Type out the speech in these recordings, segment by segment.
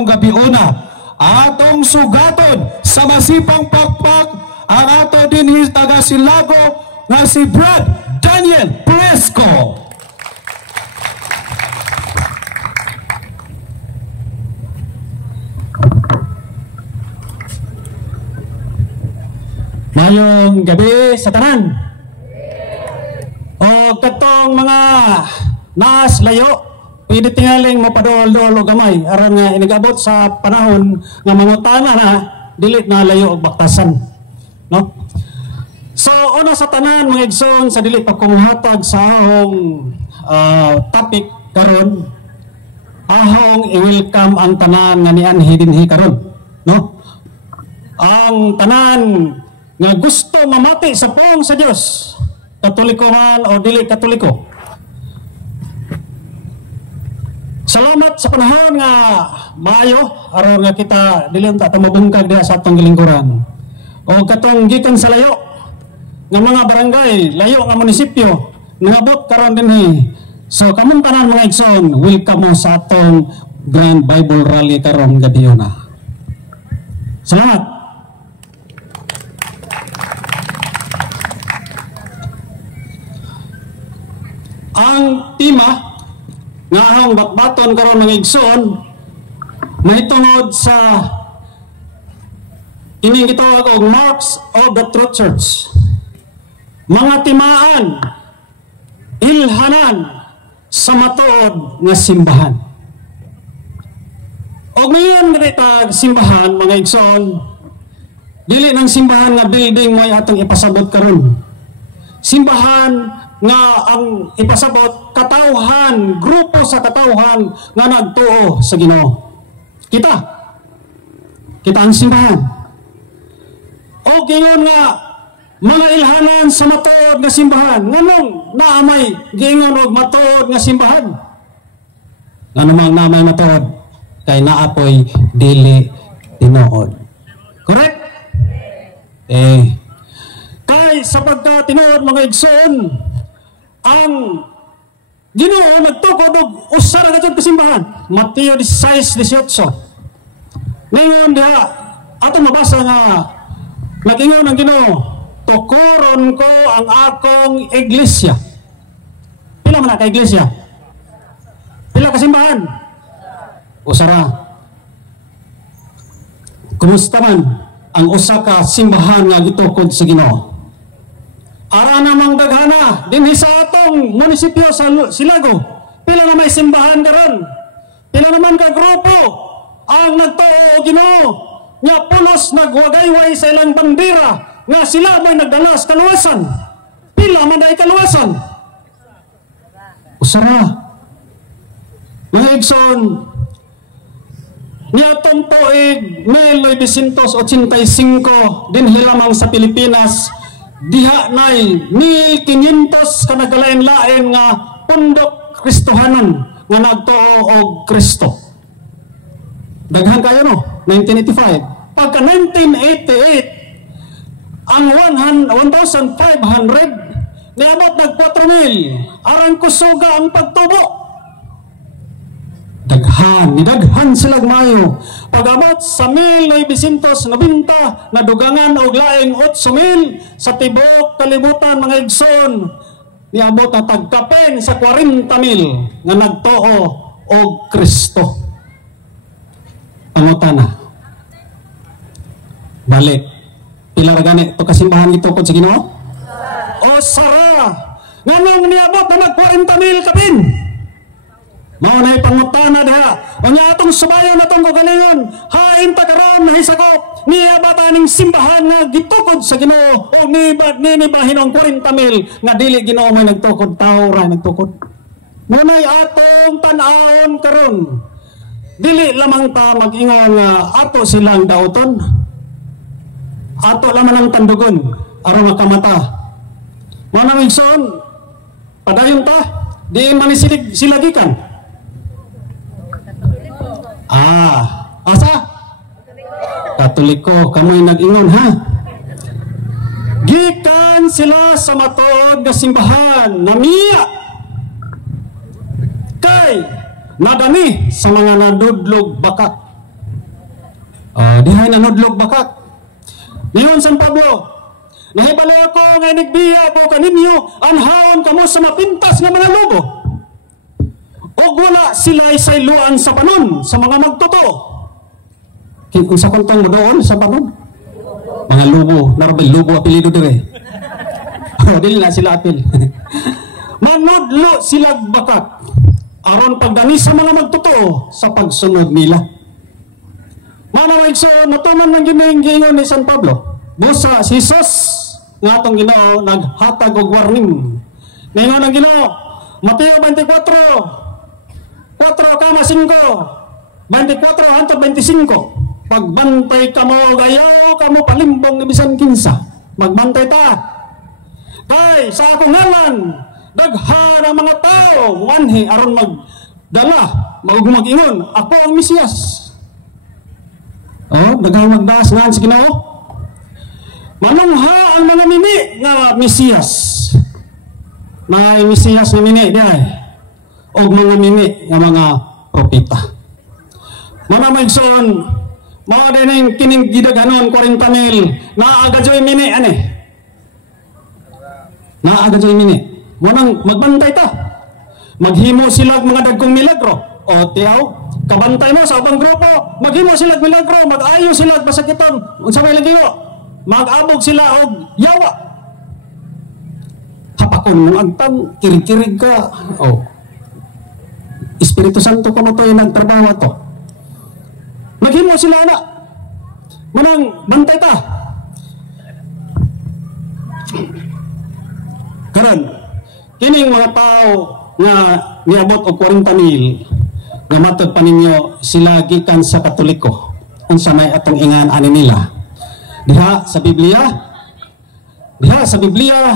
karong gabi una. Atong sugaton sa masipang pakpak ang ato dinhi taga Silago nga si Brad Daniel Presco. Mayong gabi sa tanan. O katong mga naas layo, pwede tingaling mapadol-dol o gamay aron nga inigabot sa panahon nga mangutana na dili na layo og baktasan, no? So una sa tanan mga igsoon, sa dili pa kumuhatag sa ahong topic karon, ahong i-welcome ang tanan nga nianhi dinhi karon, no? Ang tanan nga gusto mamati sa pong sa Dios, Katoliko man o dili Katoliko. Salamat sa panahon nga maayo aron nga kita dili ta mabungkag diha sa atong gilingkuran. O katong gikan sa layo nga mga barangay, layo nga munisipyo, nangabot karon dinhi. So kamong tanan mga igsoon, welcome mo sa atong Grand Bible Rally karong gabi na. Salamat. Ang tema nga ahong batbaton karon mga igsoon mahitungod sa ining gitawag og marks of the true church. Mga timaan, ilhanan sa matuod nga simbahan. Og ngayon nga simbahan mga igsoon, dili ng simbahan nga building mo atong ipasabot karon. Simbahan nga ang ipasabot katawhan, grupo sa katawhan nga nagtuo sa Ginoo. Kita ang simbahan. O gingon nga mga ilhanan sa matuod nga simbahan. Nganong naamay gingon og matuod nga simbahan? Nganong naamay matuod? Kay naapoy dili tinuod. Correct? Kay sapagka tinuod mga igsoon, ang Ginoo nagtukod og usa ra ka simbahan. Mateo 16:18. Ningon diha ato mabasa nga nagingon ang Ginoo, tukuron ko ang akong iglesia. Pila man ka iglesia? Pila ka simbahan? Usa ra. Kumusta man ang usa ka simbahan nga gitukod sa Ginoo? Ara namang daghana dinhi sa atong munisipyo sa Silago. Pila na may simbahan karon? Pila naman ka grupo ang nagtuo og Ginoo nya pulos nagwagayway sa ilang bandera nga sila may nagdala sa kaluwasan. Pila man ay kaluwasan? Usara. Mga igsoon, niya tong tuig 1985 dinhi lamang sa Pilipinas, diha nay 1,500 ka nagalain-lain nga pundok Kristohanon nga nagtuo og Kristo. Daghan kayo no? 1985. Pagka 1988, ang 1,500 niabot nag 4,000. Arang kusuga ang pagtubo. Daghan silag mayo. Pag-abot sa 1990, nadugangan og laing 8,000 sa tibok kalibutan mga igsoon. Niabot na tagkapeng sa 40,000 nga nagtuo og Kristo. Pangutana. Balik. Pila ra gani to kasimbahan gitukod sa Ginoo? O sara. Nganong niabot na nag 40,000 kapin? Mao na pangutana diha. O nya atong subayon atong kagalingon, hain ta karon nahisakop niya bataning simbahan nga gitukod sa Ginoo o nibahin ang 40,000 nga dili Ginoo may nagtukod, tao ra nagtukod. Munay atong tan-awon karon. Dili lamang ta mag-ingon nga ato silang dauton. Ato lamang ang tandugon aron makamata. Mao na igsoon, padayon ta, di man silagikan. Asa? Katoliko, kamoy nag-ingon ha? Gikan sila sa matuod nga simbahan, namiya kay nadani sa mga nadudlog bakat. Dihay nanudlog bakat. Niyon San Pablo, nahibalo ako nga nagbiya ko kaninyo, anhaon kamo sa mapintas nga mga lobo. Og wala sila sayluan sa panon sa mga magtotoo. Unsa kontong mo doon sa panon? Mga lobo, narabay lobo apelido dire. Dili na sila apel. Manudlo sila bakat aron pagdani sa mga magtotoo sa pagsunod nila. Manawag so natuman ng giningon ni San Pablo. Busa si Jesus nga atong Ginoo naghatag og warning. Ningon ang Ginoo, Mateo 24, 4:5, 24 hangtod 25. Pagbantay kamo gayaw kamo palimbong ni bisan kinsa. Magbantay ta. Kay sa akong ngalan daghan ang mga tao wanhi aron magdala mag-ingon ako ang Mesiyas. Daghang magdaas nga si Ginoo. Manungha ang mga mini nga Mesiyas. Mga Mesiyas nga mini diay. O mga mini nga mga propeta. Mga maigsoon, mga dineng kining gidaganon 40,000 naagadyoy mini ani. Naagadyoy mini. Munang magbantay ta. Maghimo sila mga dagkong milagro. O tiyaw, kabantay mo sa ubang grupo, maghimo sila milagro, mag-ayo sila basakiton. Unsa may lagi mo? Mag-abog sila og yawa. Hapakon mo agtang kirig-kirig ka. Espiritu Santo ko mo to yung nagtrabaho to. Maghimo sila na. Manang bantay ta. Karon, kining mga tao nga niabot og 40,000 nga matod pa ninyo sila gikan sa Katoliko. Unsa may atong ingan ani nila? Diha sa Biblia,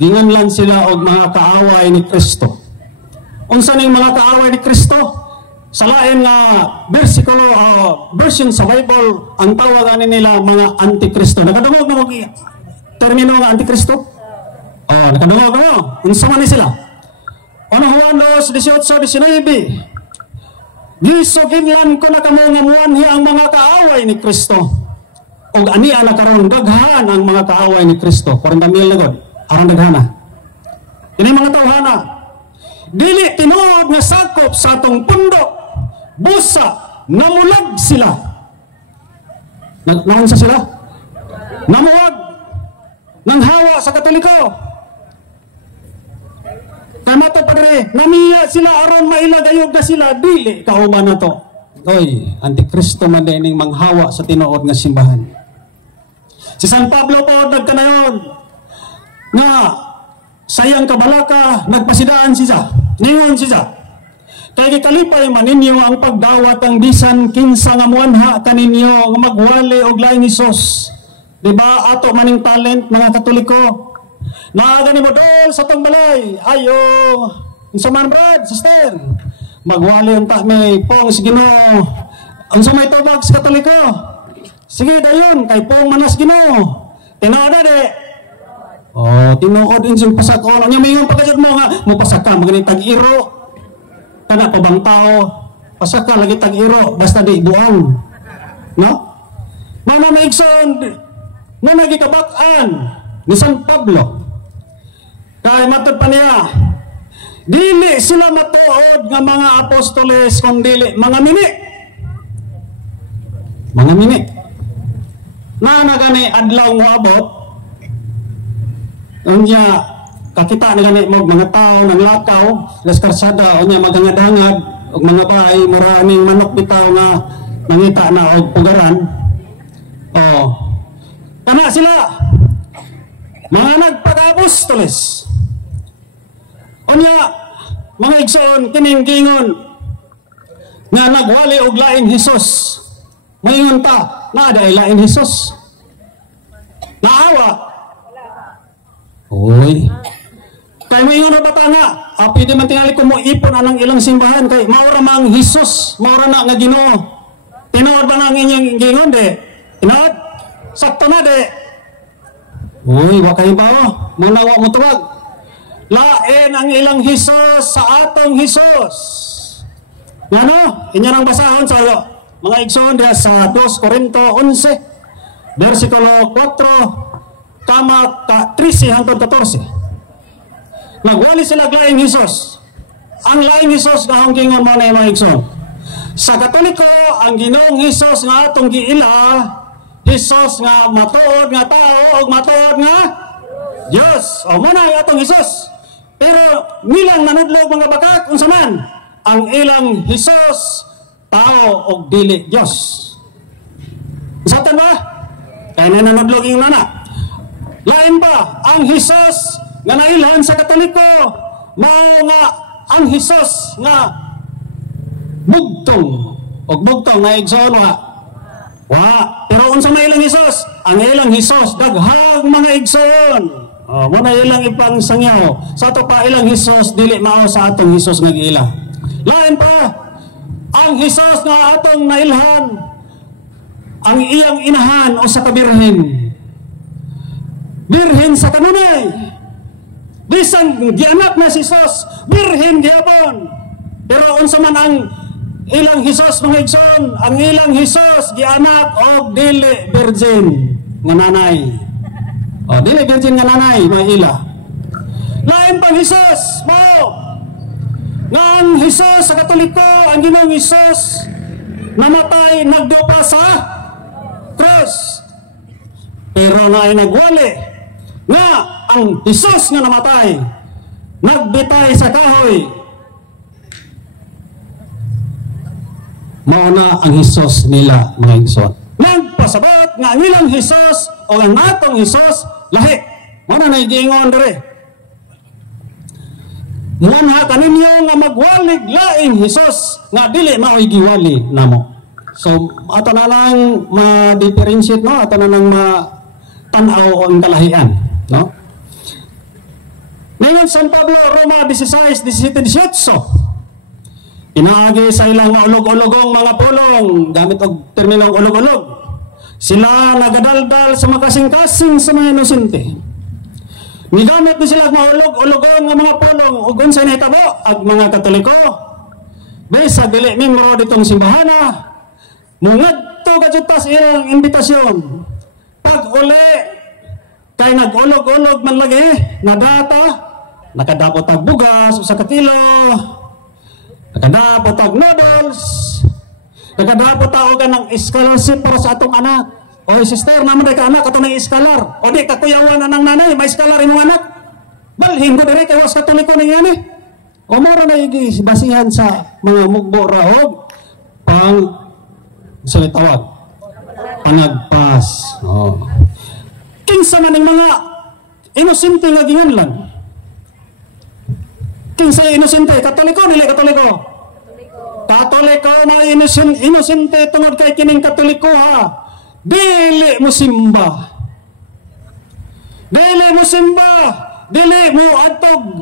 gingan lang sila og mga kaaway ni Kristo. Unsa ning mga kaaway ni Kristo? Sa lain nga bersikulo version sa Bible, ang tawag ani nila mga antikristo. Nakadungog na mo termino nga antikristo? Nakadungog mo. Unsa man ni sila? Juan 2:18-19. Gisuginlan ko na kamo nga muanhi ang mga kaaway ni Kristo. Og ania na karon daghan ang mga kaaway ni Kristo. 40,000 na god. Aron daghana. Ini mga tawhana. Dili tinuod nga sakop sa atong pundok. Busa namulag sila. Naunsa sila? Namuwag. Nanghawa sa Katoliko. Kamata pa rin, namiya sila aron mailagayog na sila, dili kauban na to. Oy, antikristo man din manghawa sa tinuod nga simbahan. Si San Pablo po nagkanayon nga sayang kabalaka, nagpasidaan siya, ningon siya. Kaya kalipay man ninyo ang pagdawat ang bisan kinsa nga muanha kaninyo nga magwali og laing Hesus. Diba ato maning talent mga Katoliko? Naaga ni mo doon sa tong balay. Ayo, unsa man brad, sister. Magwali unta may pong si Ginoo. Unsa may tubag sa Katoliko? Sige dayon kay pong manas Ginoo. Tinuod de. Tinuod din sing pasakon. Nya mingon pagkajud mo nga mo pasaka magani tag-iro. Kana pa bang tao? Pasaka lagi tag-iro basta di buang. No? Mana maigson na nagikabak-an ni San Pablo. Kaya matod pa niya, dili sila matuod nga mga apostoles kung dili mga mini. Mga mini. Na nagani adlaw mo abot, unya kakita na gani mo mga tao ng lakaw, las karsada, unya magangad-hangad, og mga bahay, maraming manok bitaw nga nangita na og pugaran. Kana sila, mga nagpag-apostoles. Unya, mga igsoon, kining gingon nga nagwali og laing Hesus. Mayngon ta, naaday laing Hesus. Naawa. Uy. Kay mayngon na bata nga, pwede man tingali ko mo ipon anang ilang simbahan kay maura mang Hesus, maura na nga Ginoo. Tinuod ba nang inyong gingon de? Tinuod? Sakto na de. Uy, wakay ba muna wa mo tuwag. Lain ang ilang Hesus sa atong Hesus. Ngano? Inyo nang basahon sa mga igsoon diha sa 2 Corinto 11 versikulo 4 kama 13 hangtod 14. Nagwali sila laing Hesus. Ang laing Hesus nga hanggingon mo na mga igsoon. Sa Katoliko, ang Ginoong Hesus nga atong giila, Hesus nga matuod nga tao o matuod nga Diyos. O muna ang atong Hesus. Pero nilang nanudlog mga bakak unsa man ang ilang Hesus tao o dili Diyos. Satan ba? Kaya na nanudlog yung nana. Lain ba ang Hesus nga nailhan sa Katoliko mao nga ang Hesus nga bugtong o bugtong na igsoon nga wa. Pero unsa may ilang Hesus? Ang ilang Hesus daghang mga igsoon. Muna ilang ipang sangyaw. Sa ato pa ilang Hesus dili mao sa atong Hesus nga giila. Lain pa ang Hesus nga atong nailhan ang iyang inahan o sa kabirhen. Birhen sa kanunay. Bisan gianak na si Hesus, birhen gyapon. Pero unsa man ang ilang Hesus mga igsoon, ang ilang Hesus gianak og dili virgin nga nanay. O dili virgin nga nanay mga ila. Lain pang Hesus mao nga ang Hesus sa Katoliko, ang Ginoong Hesus namatay nagdupa sa cross. Pero naay nagwali nga ang Hesus nga namatay nagbitay sa kahoy. Mao na ang Hesus nila mga igsoon. Nagpasabot nga ang ilang Hesus o ang natong Hesus lahi. Mao na naigingon diri. Munha kaninyo nga magwalig laing Hesus nga dili mao'y giwali namo. So ato na lang ma-differentiate no, ato na lang ma-tan-aw ang kalahian, no? Ngayon San Pablo Roma 16:17-18. Pinaagi sa ilang ulog-ulogong mga pulong gamit og terminong ulog-ulog. Sila nagadaldal sa makasing-kasing sa mga inosente. Nigamit ni sila maulog-ulogon nga mga pulong ug unsa nahitabo ag mga Katoliko. Besa dili membro ditong simbahana. Mungadto kadto ilang imbitasyon. Pag uli kay nag-ulog-ulog man lagi na data, nakadapot og bugas sa katilo. Nakadapot og noodles. Nakadapot og kanang scholarship para sa atong anak. O sister, naman day ka anak, ato na iskalar. O di, kakuyawan na ng nanay, may iskalar imong anak. Balhin ko dire, kay was Katoliko na yan eh. O mara na basihan sa mga mugbo raog, tawag, pangagpas. O. Kinsa man ng mga inosente nga ginganlan. Kinsa inosente, Katoliko, dili Katoliko. Katoliko, mga inosente tungod kay kining Katoliko ha. Dili mo simba. Dili mo simba. Dili mo atog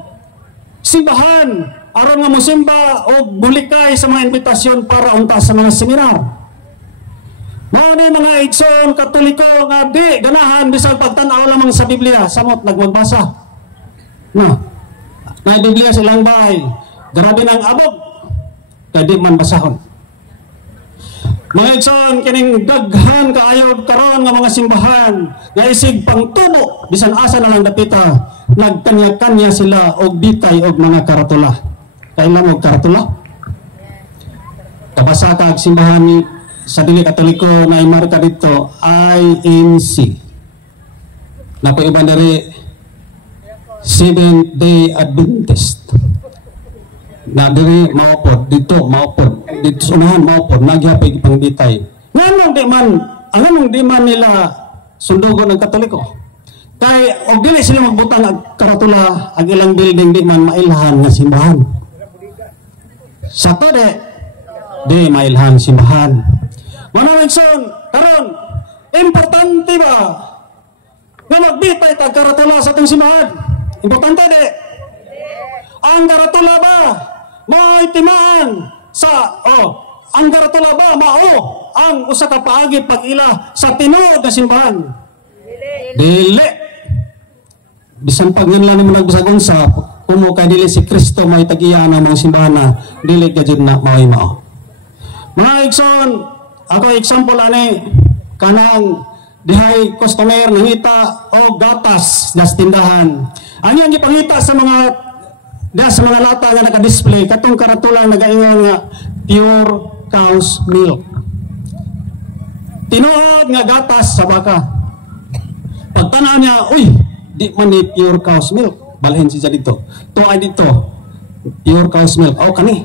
simbahan. Aron nga mo simba o bulikay sa mga invitasyon para unta sa mga seminar. Mao ni mga igsoon Katoliko nga di ganahan bisag pagtan-aw lamang sa Biblia, samot nagmagbasa. No. Na Biblia silang bahay. Grabe nang abog. Kay di man basahon. Mga igsoon kining daghan kaayo karon nga mga simbahan nga isig pangtubo bisan asa na lang dapita nagkanya-kanya sila og bitay og mga karatula. Kailan og karatula? Kabasa kag simbahan sa dili Katoliko na imarka dito INC. Nako iban diri Seventh Day Adventist. Na diri maupod dito unahan maupod nagyapay pangbitay nganong di man nila sundugon ng Katoliko kay og dili sila magbutang ag karatula ag ilang building di man mailhan nga simbahan sa di mailhan simbahan manawag son karon importante ba nga magbitay tag karatula sa atong simbahan? Importante di ang karatula ba may timaan sa ang karatula ba mao ang usa ka paagi pag-ila sa tinuod nga simbahan? Dili. Bisan pag nganlan mo nagbasagon sa kumo kay dili si Kristo may tag-iya na mga simbahan na dili ka jud na mao. Mga igsoon ako example ani kanang dihay customer nangita o gatas das tindahan. Ani ang gipangita sa mga lata nga naka-display katong karatula nagaingon nga pure cow's milk. Tinuod nga gatas sa baka. Pagtanaw niya, uy, di man ni pure cow's milk. Balhin siya dito. To ay dito. Pure cow's milk. O kani.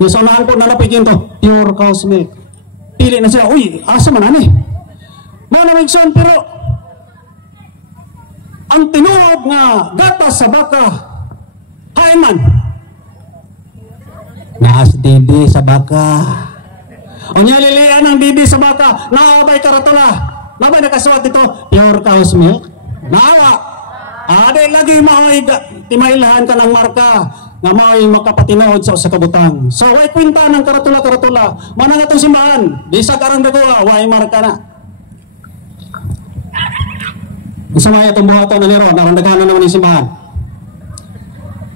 Yung sa unahan ko nalapigin to. Pure cow's milk. Pili na siya, uy, asa man ani? Malamig son, pero ang tinuod nga gatas sa baka hain man. Naas didi sa baka. O niya lilian ang didi sa baka. Naabay karatala. Nabay nakasuot ito. Pure cow's milk. Naawa. Ade lagi mao'y timailahan ka ng marka nga mao'y makapatinood sa usa ka butang. So way kwenta ng karatula-karatula. Manang atong simbahan. Bisag arang dagoa, way marka na. Isa mga itong buhaton na niro, narandaghan na naman yung simbahan.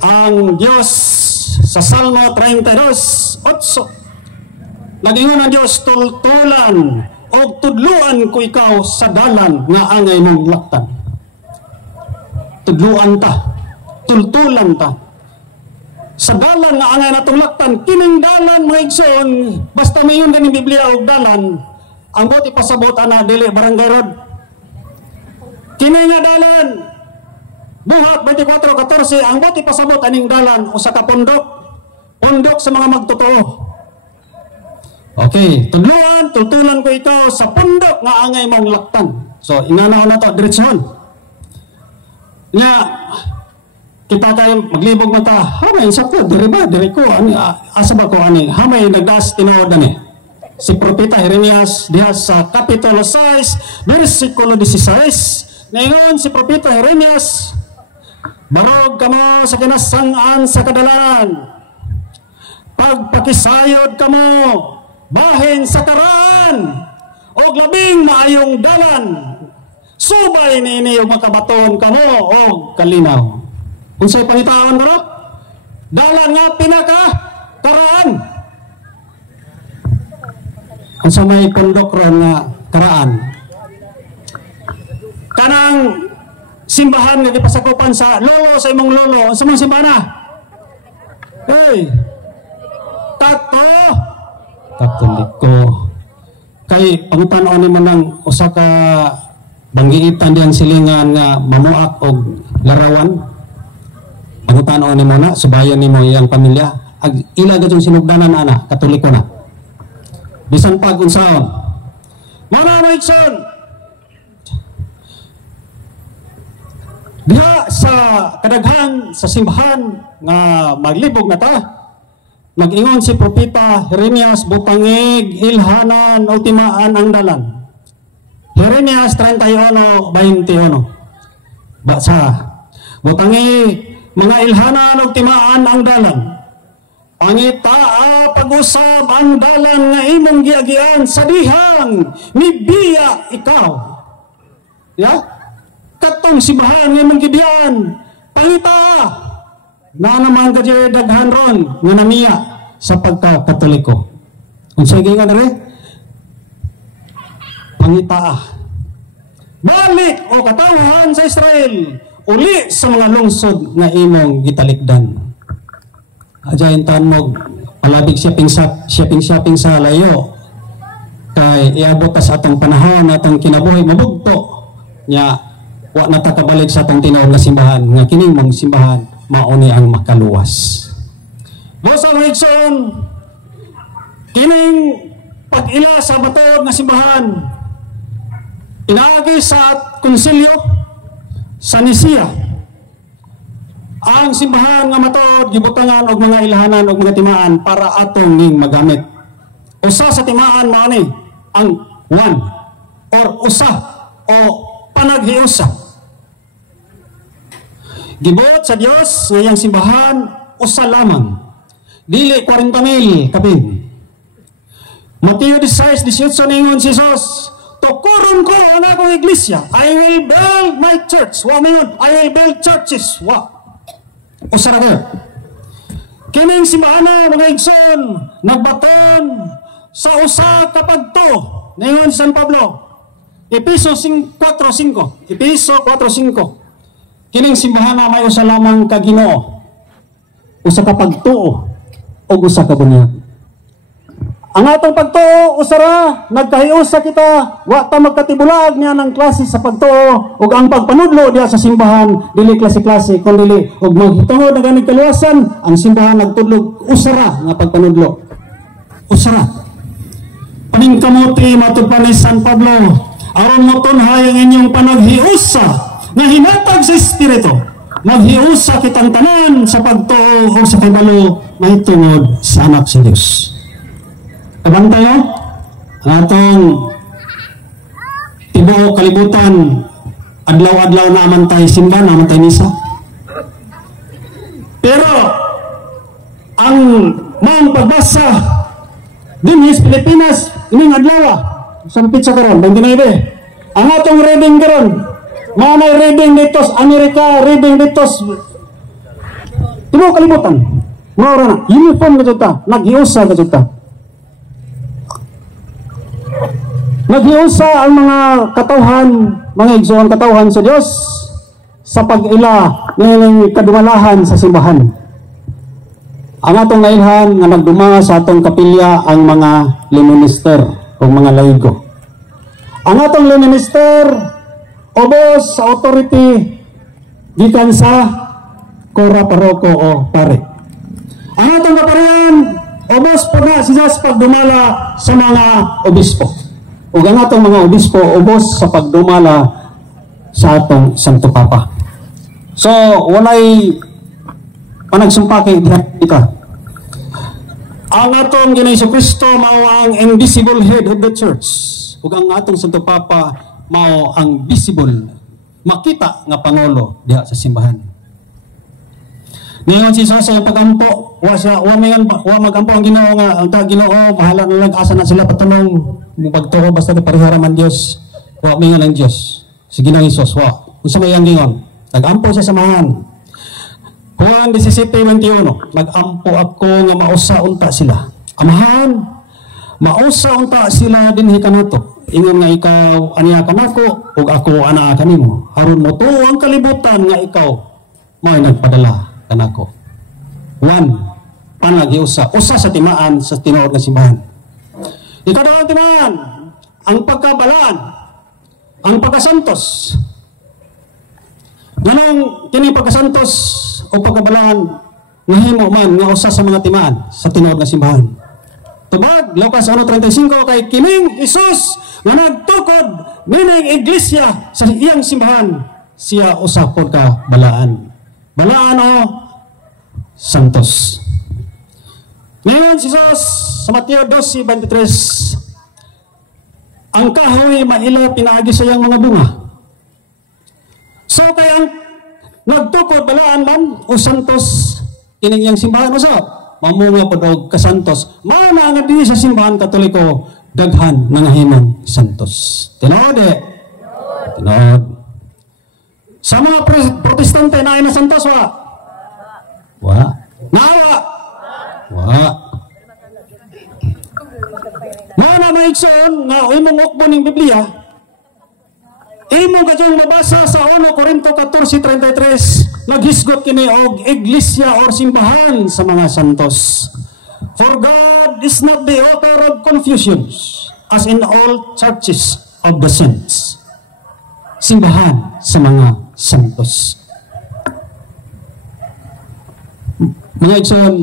Ang Diyos sa Salmo 32:8 nagingon ang Diyos, tultulan o tudluan ko ikaw sa dalan nga angay mong laktan. Tudluan ta, tultulan ta sa dalan nga angay natong laktan. Kining dalan mo igsoon, basta mayon ganing Biblia og dalan, ang buti pasabot ana dili barangay road. Kini nga dalan buhat 24:14, ang buti pasabot aning dalan usa ka pundok sa mga magtotoo. Okay, tultulan ko ikaw sa pundok nga angay mong laktan. So inganaw na to diretsyon. Nga kita kay maglibog mata, hamay sakto diri ba diri ko ani asa ba ko ani hamay nagdas tinuod ani. Si propeta Jeremias diha sa kapitulo 6 bersikulo 16 naingon si propeta Jeremias, barog kamo sa kinasang-an sa kadalan, pagpakisayod kamo bahin sa karaan o labing maayong dalan, subay nini yung makabaton kamo o kalinaw. Unsay pangitaon mo no? Dalan nga pinaka karaan. Unsa may pundok ron nga karaan. Kanang simbahan nga gipasakupan sa lolo sa imong lolo, unsa man simbahan? Hey. Katoliko. Kay pangutan-on ni manang usa ka banggiitan diyan silingan nga mamuak og larawan. Pangutan-on ni mo na subayan nimo iyang pamilya. Ag ila gadtong sinugdanan ana, Katoliko na. Bisan pag unsaon. Mana maigson. Diha sa kadaghan sa simbahan nga maglibog na ta. Mag-ingon si propeta Jeremias, butangig ilhanan o timaan ang dalan. Jeremias 31:21. Basa, butangig mga ilhanan o timaan ang dalan. Pangitaa pag-usab ang dalan nga imong giagian sa dihang mibiya ikaw. Ya? Katong simbahan nga imong gibiyan, pangitaa. Na naman ka dyan daghan ron nga namiya sa pagka-Katoliko. Kung sige nga na rin, pangitaa. Balik o katawan sa Israel, uli sa mga lungsod nga imong gitalikdan. Adyayin tan mo, palabig shopping sa layo. Kay iabot sa atong panahon, atong kinabuhi, mabugto. Nya, wa na ta kabalik sa atong tinawag na simbahan, nga kining mong simbahan, mauni ang makaluwas. Bosang Higson, kining pag-ila sa batod nga simbahan, inaagi sa konsilyo sa Nicea, ang simbahan nga matod gibutangan og mga ilhanan og mga timaan para atong ning magamit. Usa sa timaan mao ni ang one or usa o panaghiusa. Gibuot sa Dios ngayang simbahan usa lamang. Dili 40,000 kapin. Mateo 16:18 ningon si Jesus, tukuron ko ang akong iglesia. I will build my church. Wa mayon, I will build churches. Wa. Usa ra ka. Kining simbahan mga igsoon, nagbaton sa usa ka pagto. Ningon si San Pablo, Episo 4:5. Episo 4:5. Kining simbahan na may usa lamang ka Ginoo, usa ka pagtuo o usa ka bunyag. Ang atong pagtuo usara nagkahiusa kita wa ta magkatibulag niya ng klase sa pagtuo ug ang pagpanudlo diha sa simbahan dili klase-klase kun dili ug maghitungod na ganing kaluwasan ang simbahan nagtudlog usara nga pagpanudlo. Usara. Paningkamuti matud pa ni San Pablo aron motunhay ang inyong panaghiusa nga hinatag sa Espiritu. Maghiusa kitang tanan sa pagtuo ug sa kabalo mahitungod sa anak sa Dios. Kaban tayo, ang atong tibuok kalibutan, adlaw-adlaw na amantay simba, na amantay misa. Pero, ang mga pagbasa din sa Pilipinas, ining adlaw, sampit sa karon, 29. Ang atong reading karon, mga may reading dito sa Amerika, reading dito sa tibuok kalibutan. Mga na, uniform ka dito, nag-iusa ka dito. Naghiusa ang mga katawhan, mga igsoon katawhan sa Dios sa pag-ila ng kadumalahan sa simbahan. Ang atong nailhan nga nagduma sa atong kapilya ang mga liminister o mga laigo. Ang atong liminister obos sa authority gikan sa kora paroko o pare. Ang atong kaparian obos po na siya sa pagdumala sa mga obispo. Ug ang atong mga obispo ubos sa pagdumala sa atong Santo Papa. So, walay panagsumpaki diha kita. Ang atong Ginoong Jesucristo mao ang invisible head of the church. Ug ang atong Santo Papa mao ang visible, makita nga pangulo diha sa simbahan. Ngayon si Jesus sa pagampo, wa magampo ang Ginoo nga ang Ginoo bahala na nag-asa na sila patulong pagtuo basta parihara man Dios. Wa mingon ang Dios. Si Ginoong Hesus wa. Unsa may ang gingon? Nag-ampo sa samahan. Juan 17:21. Nag-ampo ako nga mausa unta sila. Amahan, mausa unta sila dinhi kanato. Ingon nga ikaw aniya kanako ug ako ana kanimo. Aron mo tuo ang kalibutan nga ikaw mo'y nagpadala kanako. 1. Panagiusa. Usa sa timaan sa tinuod nga simbahan. Ikadawang timaan, ang pagkabalaan, ang pagkasantos. Ganong kini pagkasantos o pagkabalaan nahimo man nga usa sa mga timaan sa tinuod nga simbahan. Tubag, Lucas 1:35 kay kining Hesus nga nagtukod nining iglesia sa iyang simbahan, siya usa pod ka balaan. Balaan o santos. Ngayon si Jesus sa Mateo 12:23, ang kahoy mailaw pinaagi sa iyang mga bunga. So kaya ang nagtukod balaan man o santos ining iyang simbahan usa mamunga pod og kasantos. Mao na nga dinhi sa simbahan Katoliko daghan nangahimong santos. Tinuod eh. Tinuod. Sa mga protestante na na santos wa? Wa. Nawa. Wa. Mana maigsoon nga imong ukbo ning Biblia. Imong kadtong mabasa sa 1 Corinto 14:33, naghisgot kini og iglesia or simbahan sa mga santos. For God is not the author of confusions, as in all churches of the saints. Simbahan sa mga santos. Mga igsoon,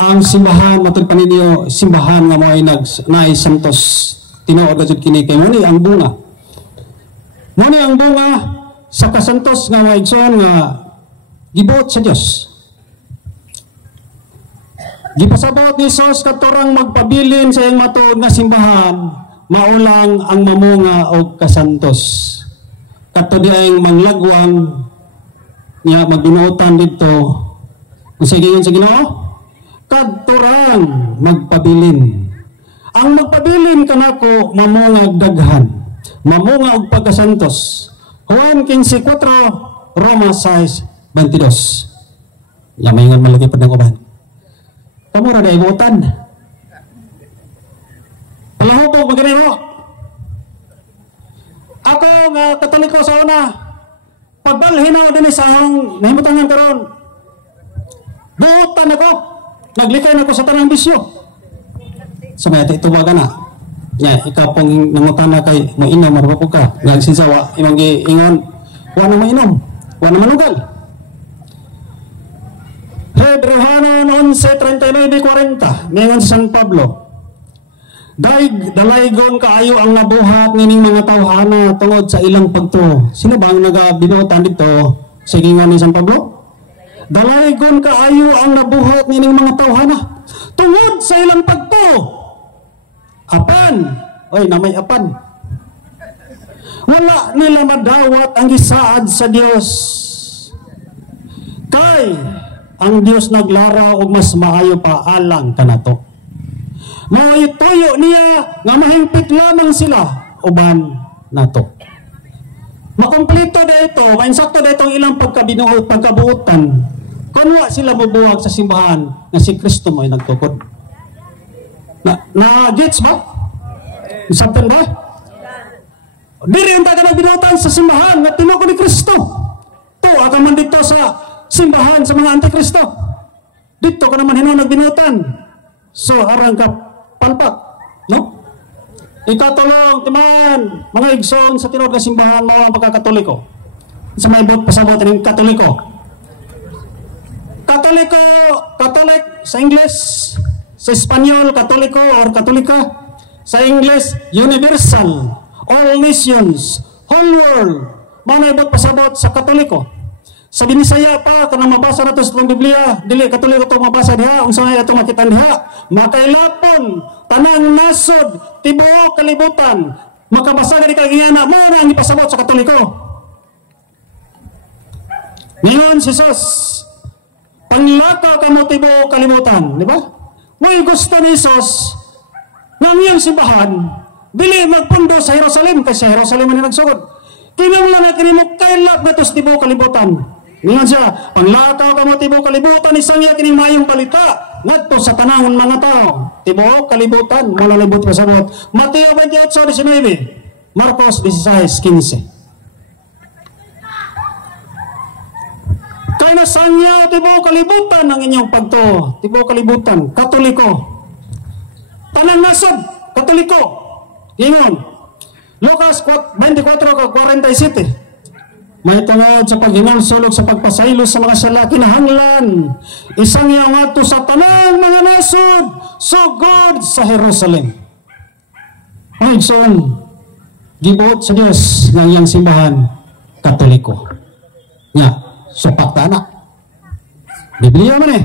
ang simbahan matud paninyo simbahan nga mo'y naay santos tinuod gayud kini kay mo ni ang bunga. Mo ni ang bunga sa kasantos nga mga igsoon nga gibuot sa Dios. Gipasabot ni Jesus katurang magpabilin sa iyang matuod nga simbahan, maulang ang mamunga og kasantos. Kadto diayng manglagwang niya magbinuotan didto. Unsa gingon sa Ginoo? Kadturang magpabilin. Ang magpabilin kanako mamunga og daghan, mamunga og pagkasantos. Juan 15:4, Roma 6:22. Ya maingon malagi pud ng uban. Kamu ra ibutan. mahubog magani mo. Ako nga Katoliko sa una, pagbalhin na din sa akong nahimutangan karon. Buutan ako, naglikay na ko sa tanang bisyo. Sa may ituwagan na. Ya, ikaw pong nangutana kay mo inom marupok ka. Nga sinsawa, imong giingon, wa na mainom, wa na manugal. Hebrehanon 11:39-40, mingon sa San Pablo. Dalaygon kaayo ang nabuhat nining mga tawhana tungod sa ilang pagtuo. Sino ba ang nagabinuotan dito? Sige nga ni San Pablo. Dalaygon kaayo ang nabuhat nining mga tawhana tungod sa ilang pagtuo. Apan, oy namay apan. Wala nila madawat ang gisaad sa Dios. Kay ang Dios naglara og mas maayo pa alang kanato. Mao tuyo niya nga mahingpit lamang sila uban nato. Makompleto dito, mainsakto dito ang ilang pagkabuutan. Kung wa sila mabuwag sa simbahan nga si Kristo mo ay nagtukod. Na gets ba? Isabtan ba? Diri ang taga nagbinutan sa simbahan nga tinuod ni Kristo. To aka man dito sa simbahan sa mga antikristo. Dito ka naman hinuon nagbinutan. So arang ka palpak, no? Ikatulong timan mga igsoon sa tinuod nga simbahan mao ang pagkakatoliko. Sa may bot pasabot ning Katoliko. Catholic sa English, sa Espanyol, Katoliko or Katolika. Sa English, universal, all nations, whole world. Manay pasabot sa Katoliko. Sa Binisaya pa, kanang mabasa na ito sa Biblia, dili Katoliko ito mabasa diha, kung saan ito makita diha. Makailapon, tanang nasod, tibuok kalibutan, makabasa ka di kagingana, mo na ang ipasabot sa Katoliko. Ngayon, si Jesus, panglaka ka mo tibuok kalibutan, di ba? May gusto ni Jesus ng iyang simbahan, dili magpundo sa Jerusalem, kasi sa Jerusalem na nagsugod. Kinanglan na kinimok kailap na ito sa tibuok kalibutan. Ngayon siya, panglakaw ka mo tibuok kalibutan, isang iya kining mayong balita, ngadto sa tanangon mga tao. Tibuok kalibutan, malalibot pasabot. Mateo 28:19, Marcos 16:15. Kaya nasangya tibuok kalibutan ang inyong pagtuo. Tibuok kalibutan, Katoliko. Tanang nasod, Katoliko. Ingon, Lucas 24:47. May tungod sa paghinalsulog sa pagpasaylo sa mga sala kinahanglan. Isang yaw ngadto sa tanang mga nasod, sugod sa Jerusalem. Ay, son, gibuot sa Dios ng iyang simbahan, Katoliko. Nga, supak na. Biblia man eh.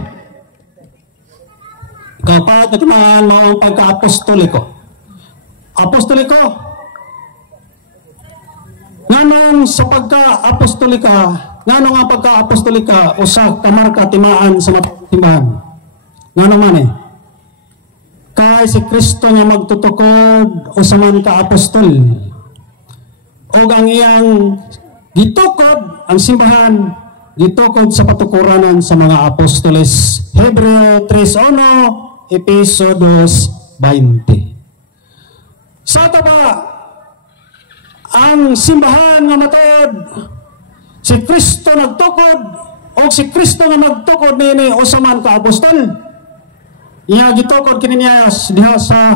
Kapat na timaan mo ang pagka-apostoliko. Apostoliko, nganong sa pagka-apostolika, nganong ang pagka-apostolika usa ka marka timaan sa timbahan. Nganong man eh. Kay si Kristo nga magtutukod usa man ka apostol. Og ang iyang gitukod ang simbahan, gitukod sa patukuranan sa mga apostoles. Hebreo 3:1, Efeso 2:20. Sa taba ang simbahan nga matod, si Kristo nagtukod o si Kristo nga nagtukod nini usa man ka apostol. Iya gitukod kini niya diha sa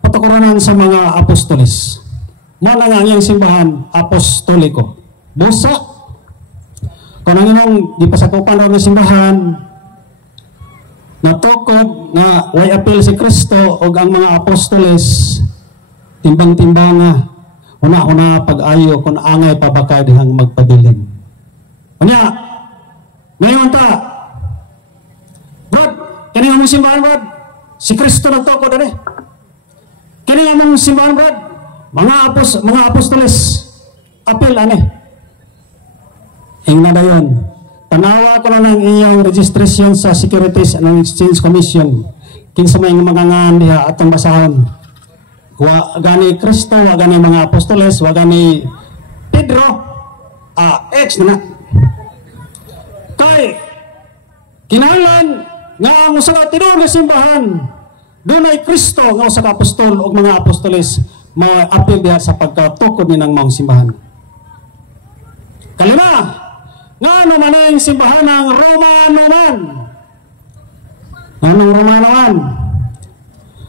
patukuranan sa mga apostoles. Mao na nga ang iyang simbahan apostoliko. Busa kung ang imong gipasakupan ra nga simbahan natukod nga way apil si Kristo ug ang mga apostoles timbang-timbanga una pag-ayo kung angay pa baka dihang magpabilin. Unya, ngayon ta, Brad, kani nga mong simbahan, Brad, si Kristo nagtukod na kani nga mong simbahan, Brad, mga apostoles, apil, Hingna na yun. Tanawa ko na ng iyong registration sa Securities and Exchange Commission. Kinsa may mga ngan diha atong basahon. Wa gani Kristo, wa gani mga apostoles, wa gani Pedro, X na. Kay kinahanglan nga ang usa ka tinuod nga simbahan dunay Kristo nga usa ka apostol ug mga apostoles apil diha sa pagkatukod ni ng maong simbahan. Kalima, ngano man ang simbahan ng Romano man? Anong Romano man?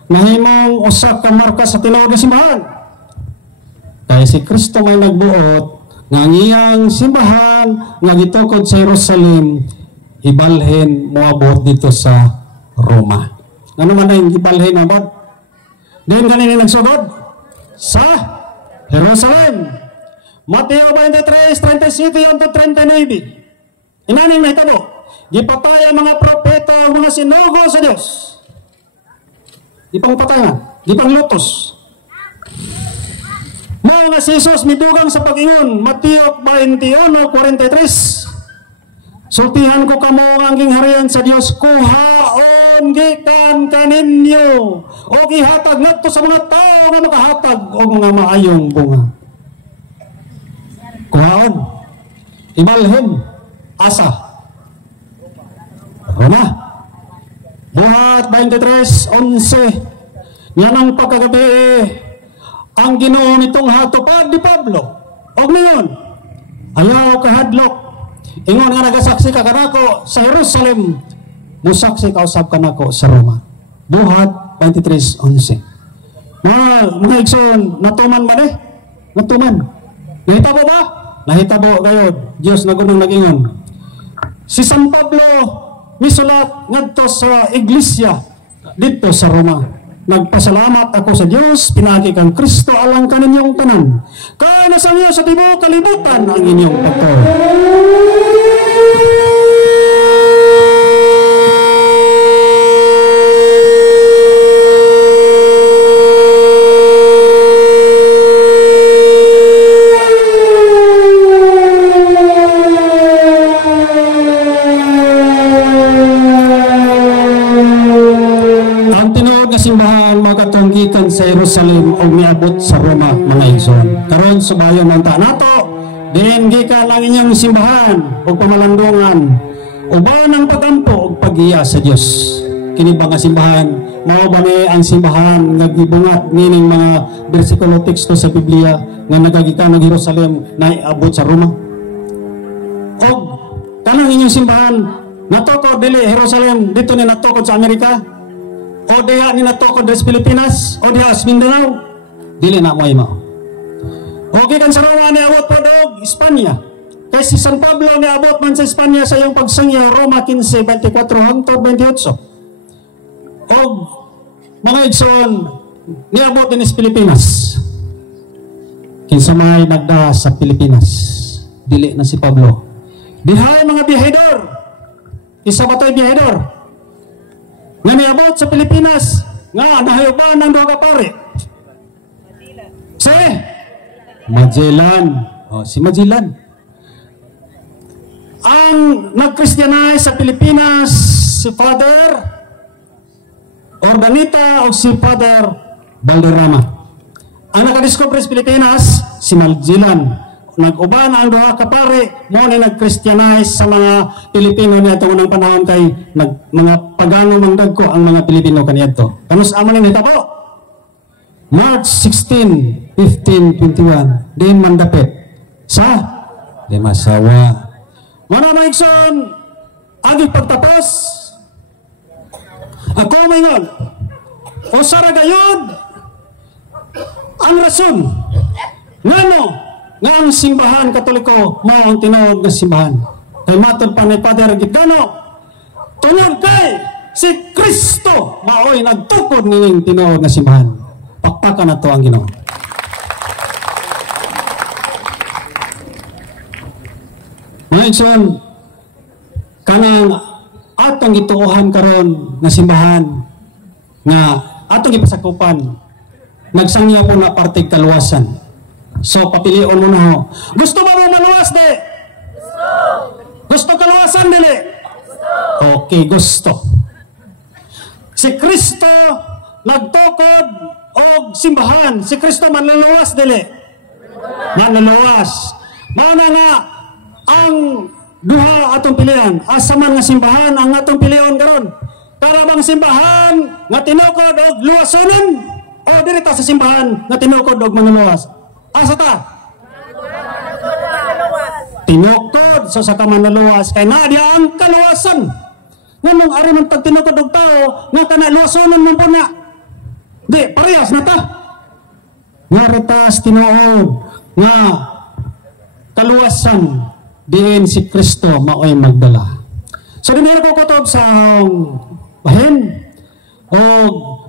Nahimong usa ka marka sa tinuod nga simbahan. Kaya si Kristo may nagbuot nga ang iyang simbahan nga gitukod sa Jerusalem ibalhin moabot dito sa Roma. Ano man ang ibalhin abot? Diin kanini nagsugod sa Jerusalem. Mateo 23:37 hangtod 39. Inaning nahitabo, gipatay ang mga propeta ug mga sinugo sa Dios. Ipangpatayan, ipanglutos. Mao nga si Jesus midugang sa pag-ingon, Mateo 21:43. Sultihan ko kamo ang gingharian sa Dios, kuhaon gikan kaninyo o gihatag ngadto sa mga tao nga makahatag og mga maayong bunga. Kuhaon, ibalhin, asa, Roma. Buhat 23:11. Nganong pagkagabi ang Ginoo nitong hatupad ni Pablo. Og niyon, ayaw kahadlok. Ingon nga nagasaksi ka kanako sa Jerusalem, musaksi ka usab kanako sa Roma. Buhat 23:11. Mga igsoon, natuman man eh? Natuman. Nahitabo ba? Nahitabo gayod. Dios nagunong nag-ingon. Si San Pablo misulat ngadto sa iglesia dito sa Roma. Nagpasalamat ako sa Dios, pinagi kang Kristo alang kaninyong tanan. Kaya nasa inyo sa tibuok kalibutan ang inyong pagtuo. Simbahan magatunggikan sa Jerusalem o miabot sa Roma mga igsoon. Karon subayon ang nato, din gikan ang inyong simbahan o pamalandungan uban ang pagampo o paggiya sa Dios. Kini ba nga simbahan? Mao ba ni ang simbahan nga gibungat nining mga bersikulo teksto sa Biblia nga nagagikan ng Jerusalem na iabot sa Roma? O kanang inyong simbahan natukod dili Jerusalem dito ni natukod sa Amerika? O diha ni natukod sa Pilipinas, o diha sa Mindanao, dili na mo ima. O gikan sa Roma ni abot po og Espanya. Kay si San Pablo ni abot man sa Espanya sa iyong pagsangya, Roma 15:24 hangtod 28. O mga igsoon, ni abot din sa Pilipinas. Kinsa may nagda sa Pilipinas, dili na si Pablo. Dihay mga biyahedor. Isa ba to'y biyahedor? Nga niabot sa Pilipinas nga nahayoban ng duha ka pare. Si Magellan. Si Magellan. Ang nag-Christianize sa Pilipinas si Father Ordanita o si Father Valderrama. Ang nakadiscover sa Pilipinas si Magellan. Nag-uban ang duha ka pare mo ni nag-Christianize sa mga Pilipino niya itong unang panahon kay mga pagano mangdag ko ang mga Pilipino kaniadto. Kanus amo ni hitabo? March 16, 1521 din mandapit sa Limasawa. Muna maigsoon ang pagtapos. Ako mingon o saragayod ang rason ngano nga ang simbahan Katoliko mao ang tinuod nga simbahan. Kay matod pa ni Father Gitano, tungod kay si Kristo mao'y nagtukod nining tinuod nga simbahan. Pakpakan na to ang Ginoo. Mga igsoon, kanang atong gituohan karon nga simbahan nga atong gipasakupan, nagsangya po na partig kaluwasan. So, papilion mo na ho. Gusto ba mo maluwas, di? Gusto! Gusto kaluwasan, dili? Gusto! Okay, gusto. Si Kristo nagtukod o simbahan. Si Kristo manluluwas, dili? Manluluwas. Mauna nga, ang duha atong pilihan. Asa man nga simbahan ang atong pilion karon. karabang simbahan nga tinukod og luwasonon o direta sa simbahan nga tinukod og manluwas? Asa ta? Tinukod sa ka manluwas kay na di ang kaluwasan. Nganong ari man pag tinukod og tao nga kana luwasonon man po nga. Di parehas na ta. Nga retas tinuod nga kaluwasan diin si Kristo maoy magdala. So dinero ko kutob sa bahin o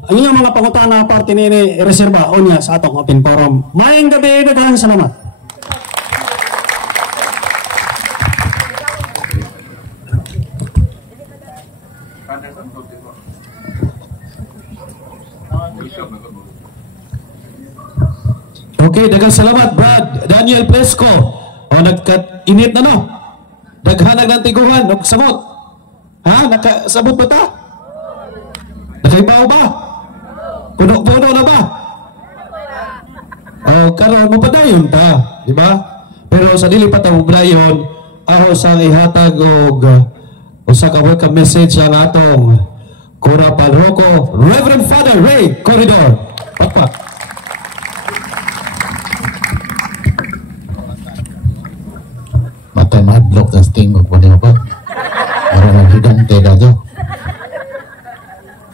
ang inyong mga pangutana parte nini reserba o niya sa atong open forum. Maayong gabi, daghang salamat. Okay, daghang salamat Brad Daniel Plesco. O nagka-init na no? Daghanag ng tiguhan og samot. Ha? Nakasabot ba ta? Nakaibaw ba? Puno-puno na ba? O karon mo pa dayon ta, di ba? Pero sa dili pa ta dayon, ako sa ihatag og usa ka welcome message ang atong Cura Parroco, Reverend Father Ray Corridor. Pakpak. Matay madlock sa sting og pwede mo pa. Para naghigang tega do.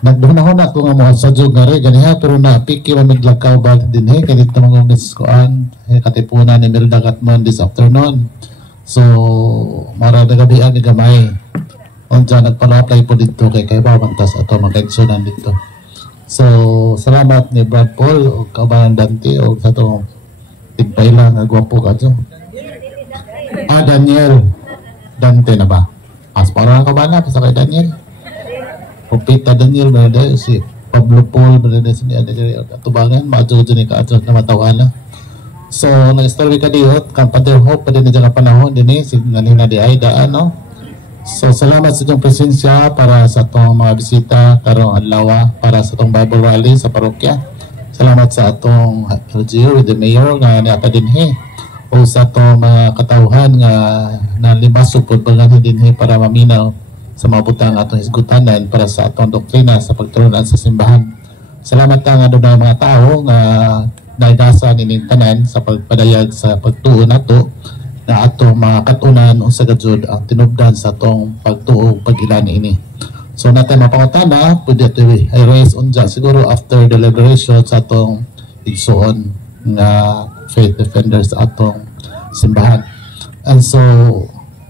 Nagdunahon ako nga mga sadyog nga rin ganiha pero napiki mamiglakaw ba din kaya dito mga biskoan katipunan ni Mirda Katman this afternoon. So mara na gabihan ni gamay unsa nagpala-apply po dito kay babantas ato mag-aksyonan dito. So salamat ni Brad Paul o kabayan Dante o sa itong tigpailang nga gwapo ka dyan. Daniel Dante na ba? Parang ka ba na sa kay Daniel? Pupita Daniel brother, si Pablo Paul brother, si Tubangan, maadyo ni kaadyo na matawana. So nag-story ka dihot kang Father Hope pa din na panahon din si nanina di Aida ano. So salamat sa inyong presensya para sa itong mga bisita karong adlaw para sa itong Bible Rally sa parokya. Salamat sa atong LGU with the mayor nga niya dinhi o sa itong mga katawhan nga nalimasog po bagan dinhi para maminaw sa mga butang atong isgutanan para sa atong doktrina sa pagturunan sa simbahan. Salamat nga doon ng mga tao nga naidasa nining tanan sa pagpadayag sa pagtuo nato na atong mga katunan o sa gajud ang tinubdan sa atong pagtuo pag-ilan ini. So natin mapangutana, pwede ito i-raise on dyan siguro after deliberation sa atong igsuon nga faith defenders sa atong simbahan. And so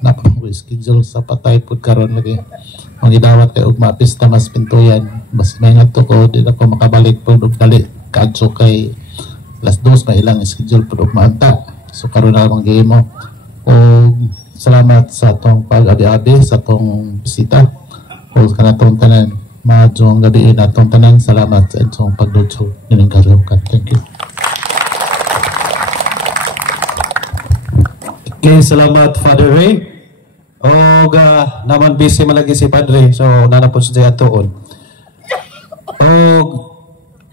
napang-schedule sa patay po karon lagi mangidawat kay og mapista mas pintuyan mas may ngadto ko di na ko makabalik po og dali kadto kay last 2 may ilang schedule po og maanta. So karon na mang gihimo o salamat sa atong pag-abi-abi sa atong bisita o kanatong tanan maadtong gabi natong tanan. Salamat sa inyong pagdudso nining karon. Thank you. Okay, salamat Father Ray. O naman busy malagi si Padre, so nanapos siya tuon. O